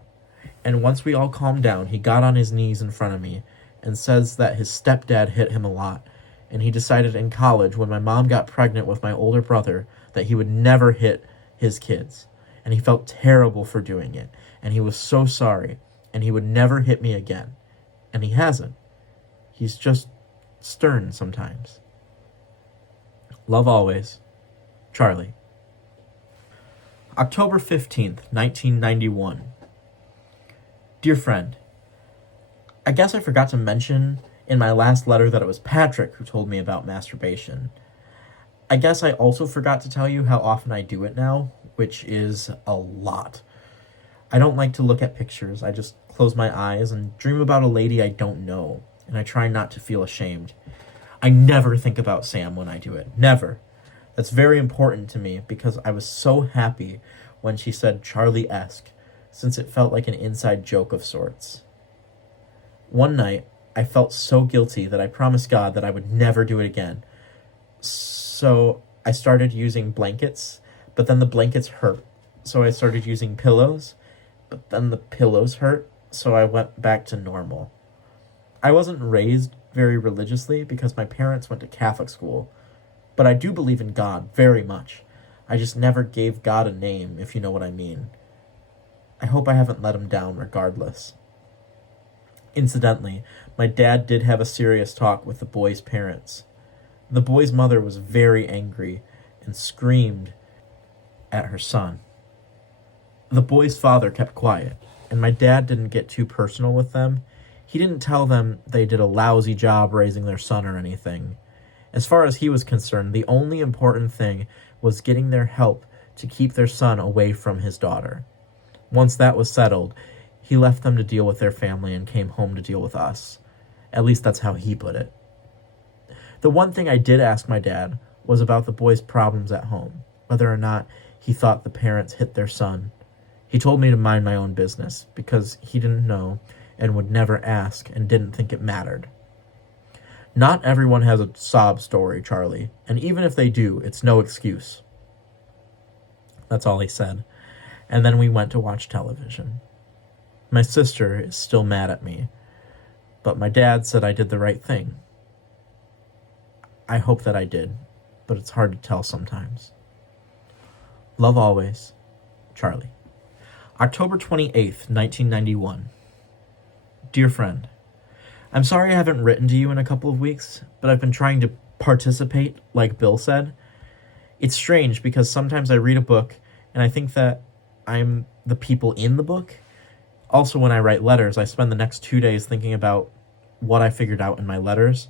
And once we all calmed down, he got on his knees in front of me and says that his stepdad hit him a lot, and he decided in college when my mom got pregnant with my older brother that he would never hit his kids. And he felt terrible for doing it, and he was so sorry, and he would never hit me again. And he hasn't. He's just stern sometimes. Love always, Charlie. October 15th, 1991. Dear friend, I guess I forgot to mention in my last letter that it was Patrick who told me about masturbation. I guess I also forgot to tell you how often I do it now, which is a lot. I don't like to look at pictures. I just close my eyes and dream about a lady I don't know, and I try not to feel ashamed. I never think about Sam when I do it. Never. That's very important to me because I was so happy when she said Charlie-esque, since it felt like an inside joke of sorts. One night, I felt so guilty that I promised God that I would never do it again. So I started using blankets, but then the blankets hurt. So I started using pillows, but then the pillows hurt, so I went back to normal. I wasn't raised very religiously because my parents went to Catholic school, but I do believe in God very much. I just never gave God a name, if you know what I mean. I hope I haven't let him down regardless. Incidentally, my dad did have a serious talk with the boy's parents. The boy's mother was very angry and screamed at her son. The boy's father kept quiet, and my dad didn't get too personal with them. He didn't tell them they did a lousy job raising their son or anything. As far as he was concerned, the only important thing was getting their help to keep their son away from his daughter. Once that was settled, he left them to deal with their family and came home to deal with us. At least that's how he put it. The one thing I did ask my dad was about the boy's problems at home, whether or not he thought the parents hit their son. He told me to mind my own business because he didn't know and would never ask and didn't think it mattered. Not everyone has a sob story, Charlie, and even if they do, it's no excuse. That's all he said. And then we went to watch television. My sister is still mad at me, but my dad said I did the right thing. I hope that I did, but it's hard to tell sometimes. Love always, Charlie. October 28th, 1991. Dear friend, I'm sorry I haven't written to you in a couple of weeks, but I've been trying to participate, like Bill said. It's strange because sometimes I read a book and I think that I'm the people in the book. Also, when I write letters, I spend the next 2 days thinking about what I figured out in my letters.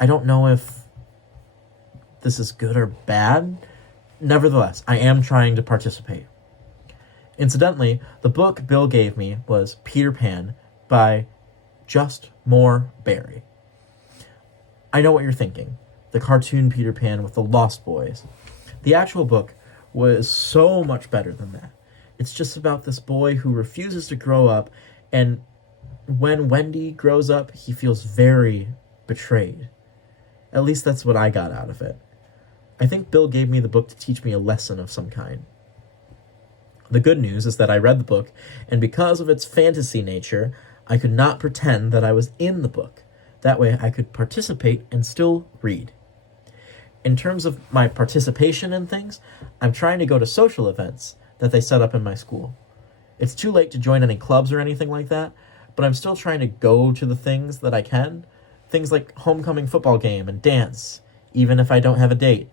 I don't know if this is good or bad. Nevertheless, I am trying to participate. Incidentally, the book Bill gave me was Peter Pan by Just More Barry. I know what you're thinking. The cartoon Peter Pan with the Lost Boys. The actual book was so much better than that. It's just about this boy who refuses to grow up, and when Wendy grows up, he feels very betrayed. At least that's what I got out of it. I think Bill gave me the book to teach me a lesson of some kind. The good news is that I read the book, and because of its fantasy nature, I could not pretend that I was in the book. That way I could participate and still read. In terms of my participation in things, I'm trying to go to social events that they set up in my school. It's too late to join any clubs or anything like that, but I'm still trying to go to the things that I can. Things like homecoming football game and dance, even if I don't have a date.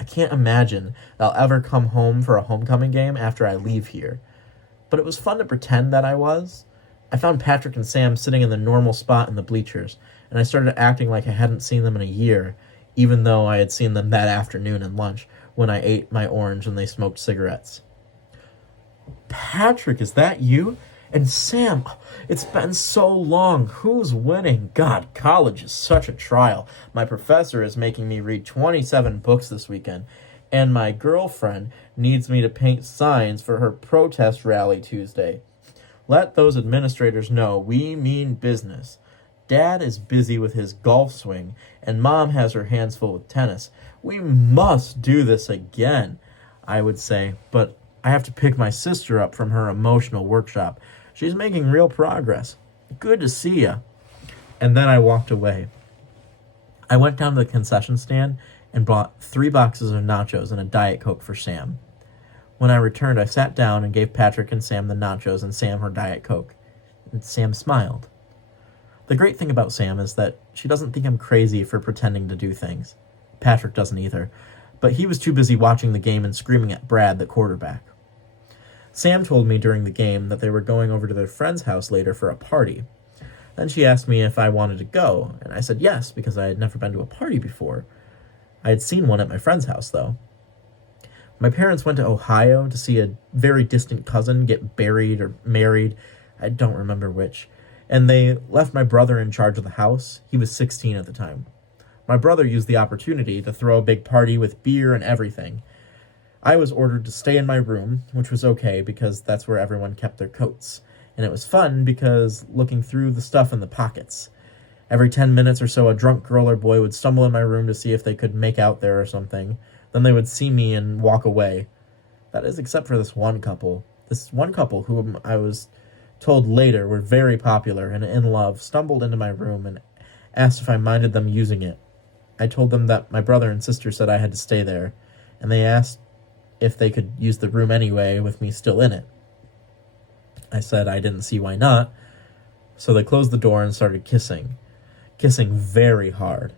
I can't imagine that I'll ever come home for a homecoming game after I leave here. But it was fun to pretend that I was. I found Patrick and Sam sitting in the normal spot in the bleachers, and I started acting like I hadn't seen them in a year, even though I had seen them that afternoon at lunch when I ate my orange and they smoked cigarettes. Patrick, is that you? And Sam, it's been so long. Who's winning? God, college is such a trial. My professor is making me read 27 books this weekend, and my girlfriend needs me to paint signs for her protest rally Tuesday. Let those administrators know we mean business. Dad is busy with his golf swing, and Mom has her hands full with tennis. We must do this again, I would say, but I have to pick my sister up from her emotional workshop. She's making real progress. Good to see ya. And then I walked away. I went down to the concession stand and bought 3 boxes of nachos and a Diet Coke for Sam. When I returned, I sat down and gave Patrick and Sam the nachos and Sam her Diet Coke. And Sam smiled. The great thing about Sam is that she doesn't think I'm crazy for pretending to do things. Patrick doesn't either, but he was too busy watching the game and screaming at Brad, the quarterback. Sam told me during the game that they were going over to their friend's house later for a party. Then she asked me if I wanted to go, and I said yes, because I had never been to a party before. I had seen one at my friend's house, though. My parents went to Ohio to see a very distant cousin get buried or married. I don't remember which. And they left my brother in charge of the house. He was 16 at the time. My brother used the opportunity to throw a big party with beer and everything. I was ordered to stay in my room, which was okay because that's where everyone kept their coats. And it was fun because looking through the stuff in the pockets. Every 10 minutes or so, a drunk girl or boy would stumble in my room to see if they could make out there or something. Then they would see me and walk away. That is, except for this one couple. This one couple, whom I was told later were very popular and in love, stumbled into my room and asked if I minded them using it. I told them that my brother and sister said I had to stay there, and they asked if they could use the room anyway with me still in it. I said I didn't see why not, so they closed the door and started kissing very hard.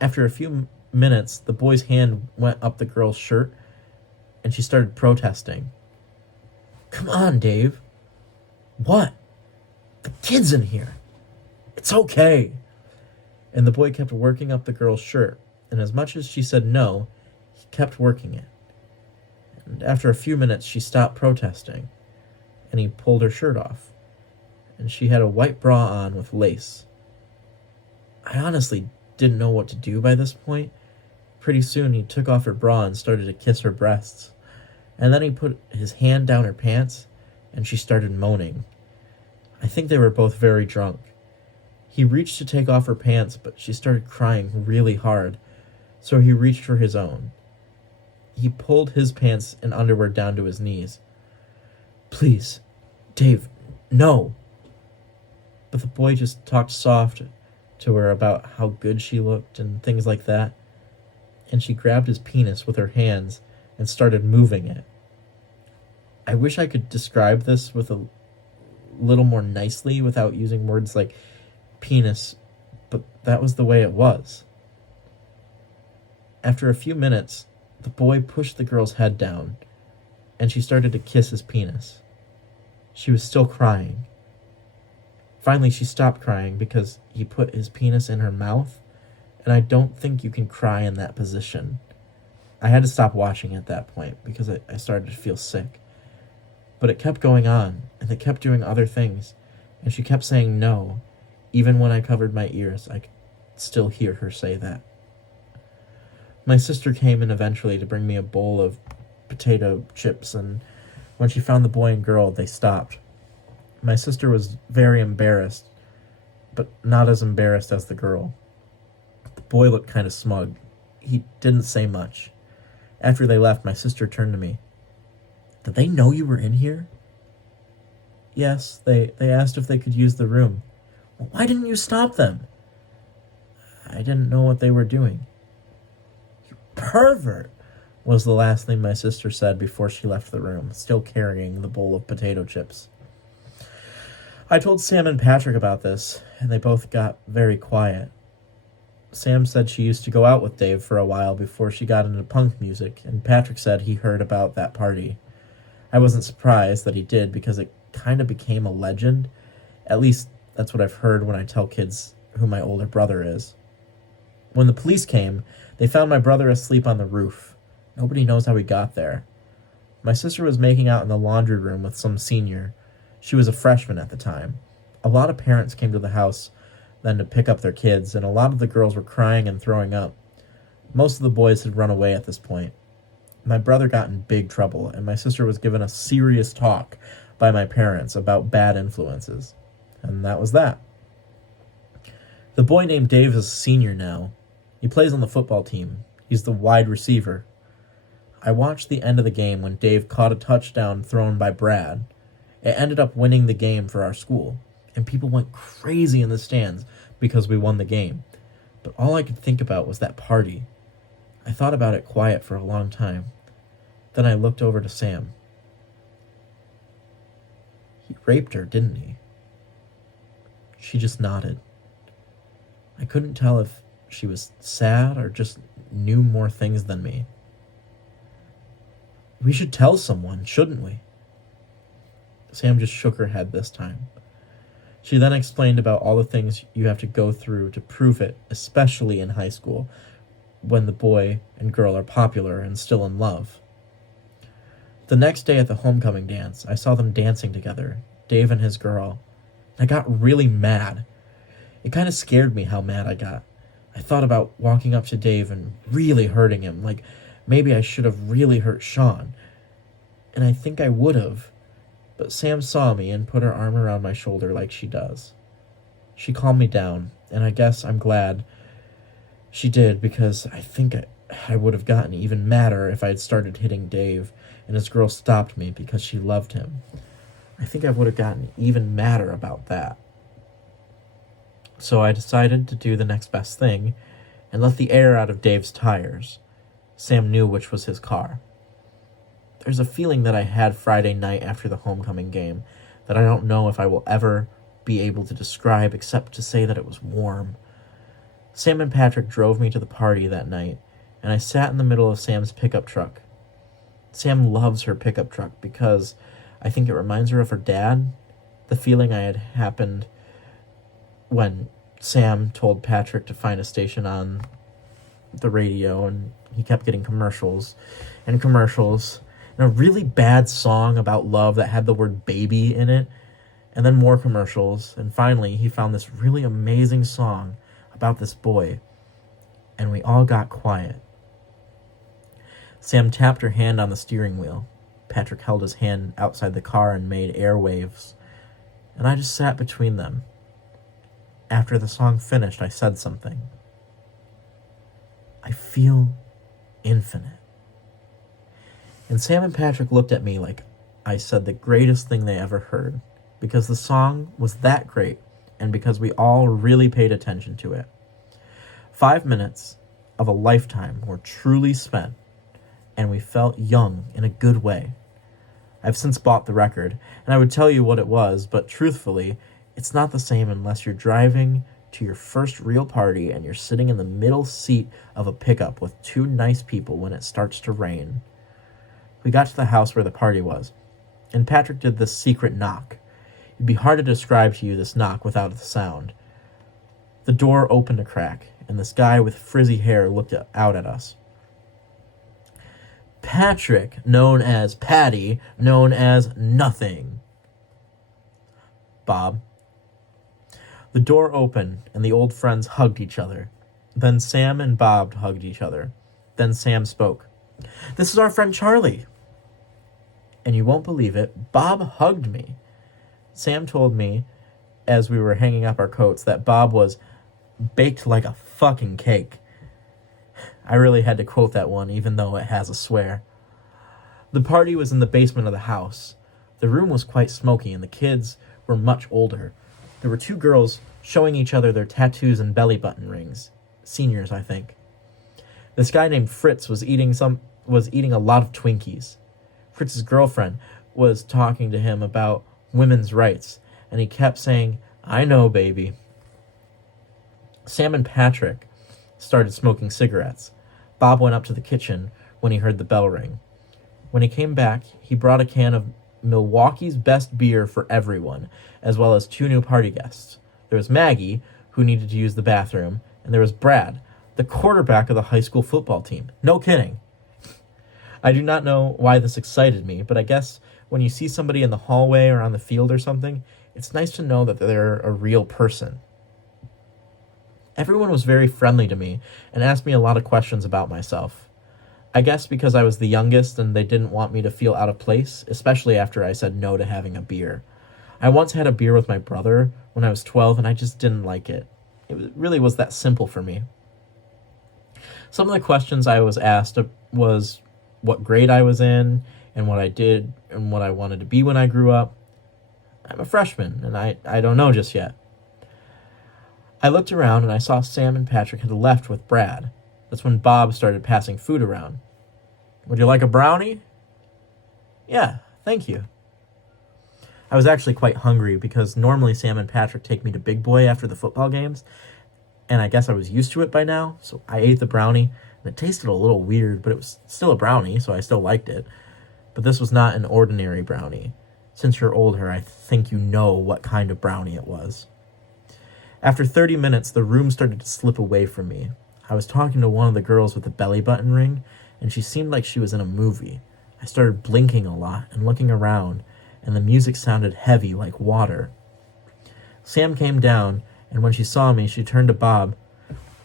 After a few minutes, the boy's hand went up the girl's shirt, and she started protesting. "Come on, Dave." "What?" "The kid's in here. It's okay." And the boy kept working up the girl's shirt, and as much as she said no, he kept working it. And after a few minutes, she stopped protesting, and he pulled her shirt off, and she had a white bra on with lace. I honestly didn't know what to do by this point. Pretty soon, he took off her bra and started to kiss her breasts, and then he put his hand down her pants, and she started moaning. I think they were both very drunk. He reached to take off her pants, but she started crying really hard, so he reached for his own. He pulled his pants and underwear down to his knees. "Please, Dave, no." But the boy just talked soft to her about how good she looked and things like that, and she grabbed his penis with her hands and started moving it. I wish I could describe this with a little more nicely without using words like penis, but that was the way it was. After a few minutes, the boy pushed the girl's head down, and she started to kiss his penis. She was still crying. Finally, she stopped crying because he put his penis in her mouth, and I don't think you can cry in that position. I had to stop watching at that point because I started to feel sick. But it kept going on, and they kept doing other things, and she kept saying no. Even when I covered my ears, I could still hear her say that. My sister came in eventually to bring me a bowl of potato chips, and when she found the boy and girl, they stopped. My sister was very embarrassed, but not as embarrassed as the girl. The boy looked kind of smug. He didn't say much. After they left, my sister turned to me. "Did they know you were in here?" "Yes, they asked if they could use the room." "Well, why didn't you stop them?" "I didn't know what they were doing." "You pervert," was the last thing my sister said before she left the room, still carrying the bowl of potato chips. I told Sam and Patrick about this, and they both got very quiet. Sam said she used to go out with Dave for a while before she got into punk music, and Patrick said he heard about that party. I wasn't surprised that he did because it kind of became a legend. At least that's what I've heard when I tell kids who my older brother is. When the police came, they found my brother asleep on the roof. Nobody knows how he got there. My sister was making out in the laundry room with some senior. She was a freshman at the time. A lot of parents came to the house then to pick up their kids, and a lot of the girls were crying and throwing up. Most of the boys had run away at this point. My brother got in big trouble, and my sister was given a serious talk by my parents about bad influences. And that was that. The boy named Dave is a senior now. He plays on the football team. He's the wide receiver. I watched the end of the game when Dave caught a touchdown thrown by Brad. It ended up winning the game for our school, and people went crazy in the stands because we won the game. But all I could think about was that party. I thought about it quiet for a long time. Then I looked over to Sam. He raped her, didn't he? She just nodded. I couldn't tell if she was sad or just knew more things than me. We should tell someone, shouldn't we? Sam just shook her head this time. She then explained about all the things you have to go through to prove it, especially in high school, when the boy and girl are popular and still in love. The next day at the homecoming dance, I saw them dancing together, Dave and his girl. I got really mad. It kind of scared me how mad I got. I thought about walking up to Dave and really hurting him, like maybe I should have really hurt Sean. And I think I would have. But Sam saw me and put her arm around my shoulder like she does. She calmed me down, and I guess I'm glad she did because I think I would have gotten even madder if I had started hitting Dave and his girl stopped me because she loved him. I think I would have gotten even madder about that. So I decided to do the next best thing and let the air out of Dave's tires. Sam knew which was his car. There's a feeling that I had Friday night after the homecoming game that I don't know if I will ever be able to describe except to say that it was warm. Sam and Patrick drove me to the party that night, and I sat in the middle of Sam's pickup truck. Sam loves her pickup truck because I think it reminds her of her dad. The feeling I had happened when Sam told Patrick to find a station on the radio, and he kept getting commercials and commercials, and a really bad song about love that had the word baby in it, and then more commercials, and finally he found this really amazing song about this boy, and we all got quiet. Sam tapped her hand on the steering wheel. Patrick held his hand outside the car and made air waves, and I just sat between them. After the song finished, I said something. I feel infinite. And Sam and Patrick looked at me like I said the greatest thing they ever heard, because the song was that great, and because we all really paid attention to it. 5 minutes of a lifetime were truly spent, and we felt young in a good way. I've since bought the record, and I would tell you what it was, but truthfully, it's not the same unless you're driving to your first real party and you're sitting in the middle seat of a pickup with two nice people when it starts to rain. We got to the house where the party was, and Patrick did this secret knock. It'd be hard to describe to you this knock without the sound. The door opened a crack, and this guy with frizzy hair looked out at us. Patrick, known as Patty, known as Nothing. Bob. The door opened, and the old friends hugged each other. Then Sam and Bob hugged each other. Then Sam spoke. This is our friend Charlie. And you won't believe it, Bob hugged me. Sam told me, as we were hanging up our coats, that Bob was baked like a fucking cake. I really had to quote that one, even though it has a swear. The party was in the basement of the house. The room was quite smoky, and the kids were much older. There were two girls showing each other their tattoos and belly button rings. Seniors, I think. This guy named Fritz was eating a lot of Twinkies. Fritz's girlfriend was talking to him about women's rights, and he kept saying, I know, baby. Sam and Patrick started smoking cigarettes. Bob went up to the kitchen when he heard the bell ring. When he came back, he brought a can of Milwaukee's best beer for everyone, as well as two new party guests. There was Maggie, who needed to use the bathroom, and there was Brad, the quarterback of the high school football team. No kidding. I do not know why this excited me, but I guess when you see somebody in the hallway or on the field or something, it's nice to know that they're a real person. Everyone was very friendly to me and asked me a lot of questions about myself. I guess because I was the youngest and they didn't want me to feel out of place, especially after I said no to having a beer. I once had a beer with my brother when I was 12 and I just didn't like it. It really was that simple for me. Some of the questions I was asked was what grade I was in and what I did and what I wanted to be when I grew up. I'm a freshman and I don't know just yet. I looked around and I saw Sam and Patrick had left with Brad. That's when Bob started passing food around. Would you like a brownie? Yeah, thank you. I was actually quite hungry because normally Sam and Patrick take me to Big Boy after the football games, and I guess I was used to it by now, so I ate the brownie, and it tasted a little weird, but it was still a brownie, so I still liked it. But this was not an ordinary brownie. Since you're older, I think you know what kind of brownie it was. After 30 minutes, the room started to slip away from me. I was talking to one of the girls with the belly button ring, and she seemed like she was in a movie. I started blinking a lot and looking around, and the music sounded heavy like water. Sam came down, and when she saw me, she turned to Bob.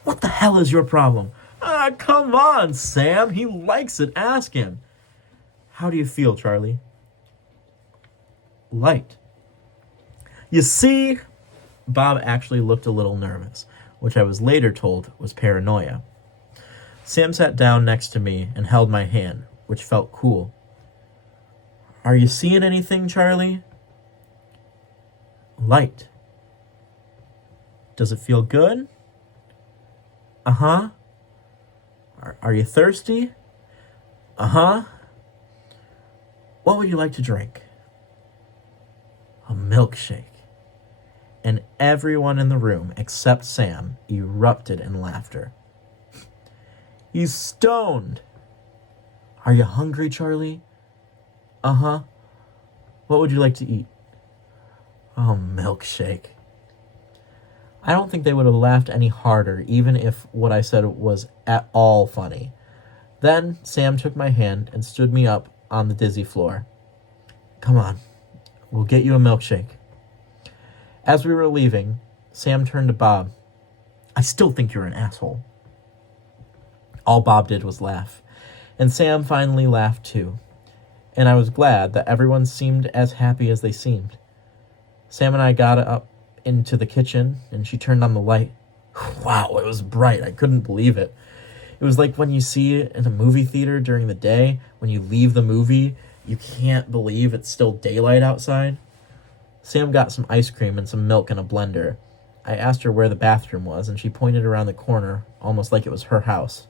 What the hell is your problem? Come on, Sam. He likes it. Ask him. How do you feel, Charlie? Light. You see? Bob actually looked a little nervous, which I was later told was paranoia. Sam sat down next to me and held my hand, which felt cool. Are you seeing anything, Charlie? Light. Does it feel good? Uh-huh. Are you thirsty? Uh-huh. What would you like to drink? A milkshake. And everyone in the room, except Sam, erupted in laughter. He's stoned. Are you hungry, Charlie? Uh-huh. What would you like to eat? Oh, milkshake. I don't think they would have laughed any harder, even if what I said was at all funny. Then Sam took my hand and stood me up on the dizzy floor. Come on, we'll get you a milkshake. As we were leaving, Sam turned to Bob. I still think you're an asshole. All Bob did was laugh, and Sam finally laughed too. And I was glad that everyone seemed as happy as they seemed. Sam and I got up into the kitchen, and she turned on the light. Wow, it was bright. I couldn't believe it. It was like when you see it in a movie theater during the day, when you leave the movie, you can't believe it's still daylight outside. Sam got some ice cream and some milk in a blender. I asked her where the bathroom was, and she pointed around the corner, almost like it was her house.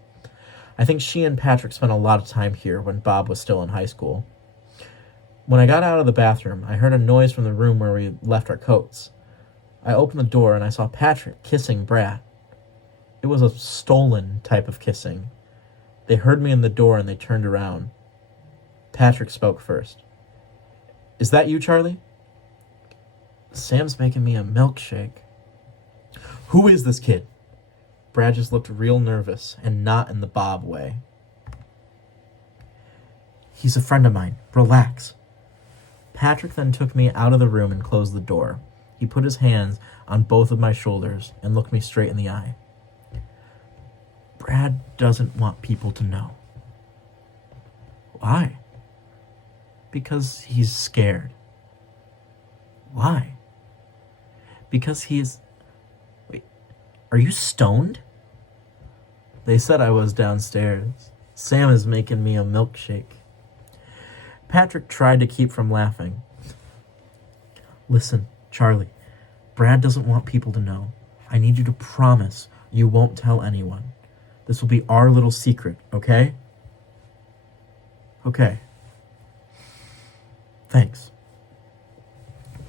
I think she and Patrick spent a lot of time here when Bob was still in high school. When I got out of the bathroom, I heard a noise from the room where we left our coats. I opened the door and I saw Patrick kissing Brad. It was a stolen type of kissing. They heard me in the door and they turned around. Patrick spoke first. Is that you, Charlie? Sam's making me a milkshake. Who is this kid? Brad just looked real nervous and not in the Bob way. He's a friend of mine. Relax. Patrick then took me out of the room and closed the door. He put his hands on both of my shoulders and looked me straight in the eye. Brad doesn't want people to know. Why? Because he's scared. Why? Because he's... Wait, are you stoned? They said I was downstairs. Sam is making me a milkshake. Patrick tried to keep from laughing. Listen, Charlie, Brad doesn't want people to know. I need you to promise you won't tell anyone. This will be our little secret, okay? Okay. Thanks.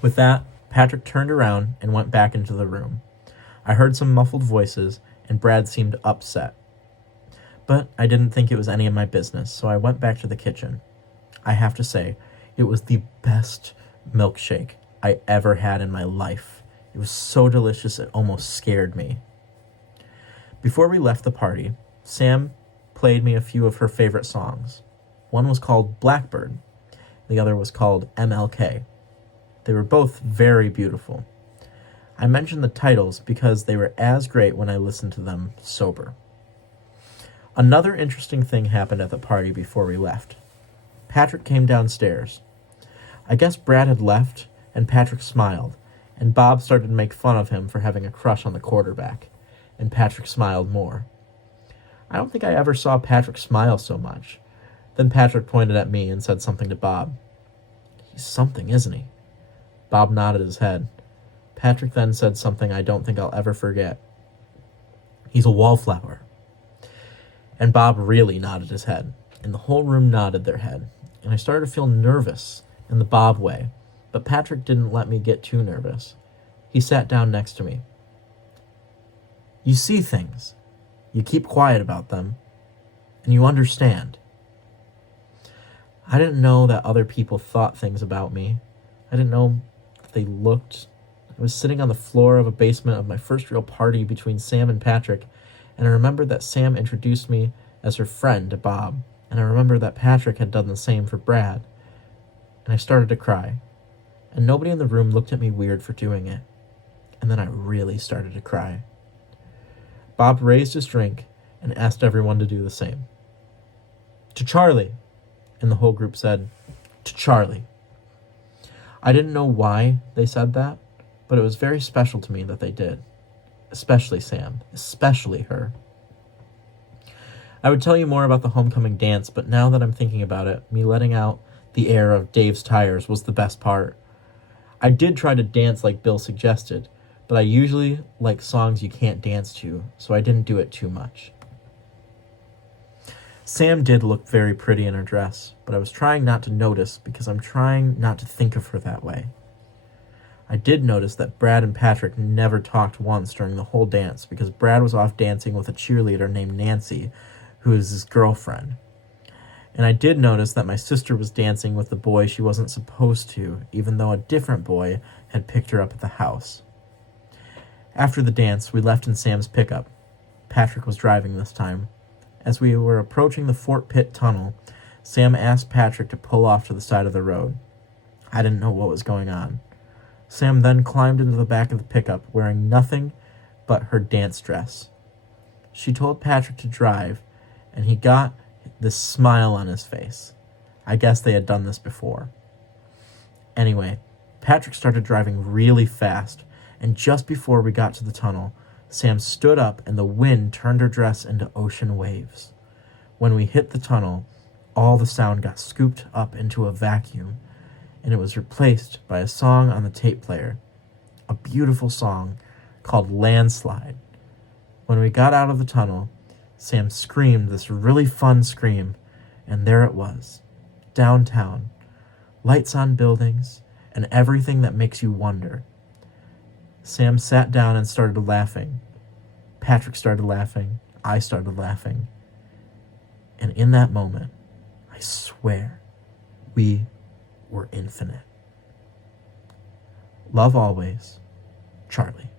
With that, Patrick turned around and went back into the room. I heard some muffled voices, and Brad seemed upset. But I didn't think it was any of my business, so I went back to the kitchen. I have to say, it was the best milkshake I ever had in my life. It was so delicious it almost scared me. Before we left the party, Sam played me a few of her favorite songs. One was called Blackbird. The other was called MLK. They were both very beautiful. I mentioned the titles because they were as great when I listened to them sober. Another interesting thing happened at the party before we left. Patrick came downstairs. I guess Brad had left, and Patrick smiled, and Bob started to make fun of him for having a crush on the quarterback, and Patrick smiled more. I don't think I ever saw Patrick smile so much. Then Patrick pointed at me and said something to Bob. He's something, isn't he? Bob nodded his head. Patrick then said something I don't think I'll ever forget. He's a wallflower. And Bob really nodded his head, and the whole room nodded their head, and I started to feel nervous in the Bob way, but Patrick didn't let me get too nervous. He sat down next to me. You see things. You keep quiet about them, and you understand. I didn't know that other people thought things about me. I didn't know that they looked. I was sitting on the floor of a basement of my first real party between Sam and Patrick, and I remembered that Sam introduced me as her friend to Bob, and I remembered that Patrick had done the same for Brad. And I started to cry, and nobody in the room looked at me weird for doing it. And then I really started to cry. Bob raised his drink and asked everyone to do the same. To Charlie, and the whole group said, to Charlie. I didn't know why they said that, but it was very special to me that they did. Especially Sam. Especially her. I would tell you more about the homecoming dance, but now that I'm thinking about it, me letting out the air of Dave's tires was the best part. I did try to dance like Bill suggested, but I usually like songs you can't dance to, so I didn't do it too much. Sam did look very pretty in her dress, but I was trying not to notice because I'm trying not to think of her that way. I did notice that Brad and Patrick never talked once during the whole dance because Brad was off dancing with a cheerleader named Nancy, who is his girlfriend. And I did notice that my sister was dancing with the boy she wasn't supposed to, even though a different boy had picked her up at the house. After the dance, we left in Sam's pickup. Patrick was driving this time. As we were approaching the Fort Pitt tunnel, Sam asked Patrick to pull off to the side of the road. I didn't know what was going on. Sam then climbed into the back of the pickup, wearing nothing but her dance dress. She told Patrick to drive, and he got this smile on his face. I guess they had done this before. Anyway, Patrick started driving really fast, and just before we got to the tunnel, Sam stood up and the wind turned her dress into ocean waves. When we hit the tunnel, all the sound got scooped up into a vacuum, and it was replaced by a song on the tape player, a beautiful song called Landslide. When we got out of the tunnel, Sam screamed this really fun scream, and there it was, downtown, lights on buildings, and everything that makes you wonder. Sam sat down and started laughing. Patrick started laughing. I started laughing. And in that moment, I swear, we were infinite. Love always, Charlie.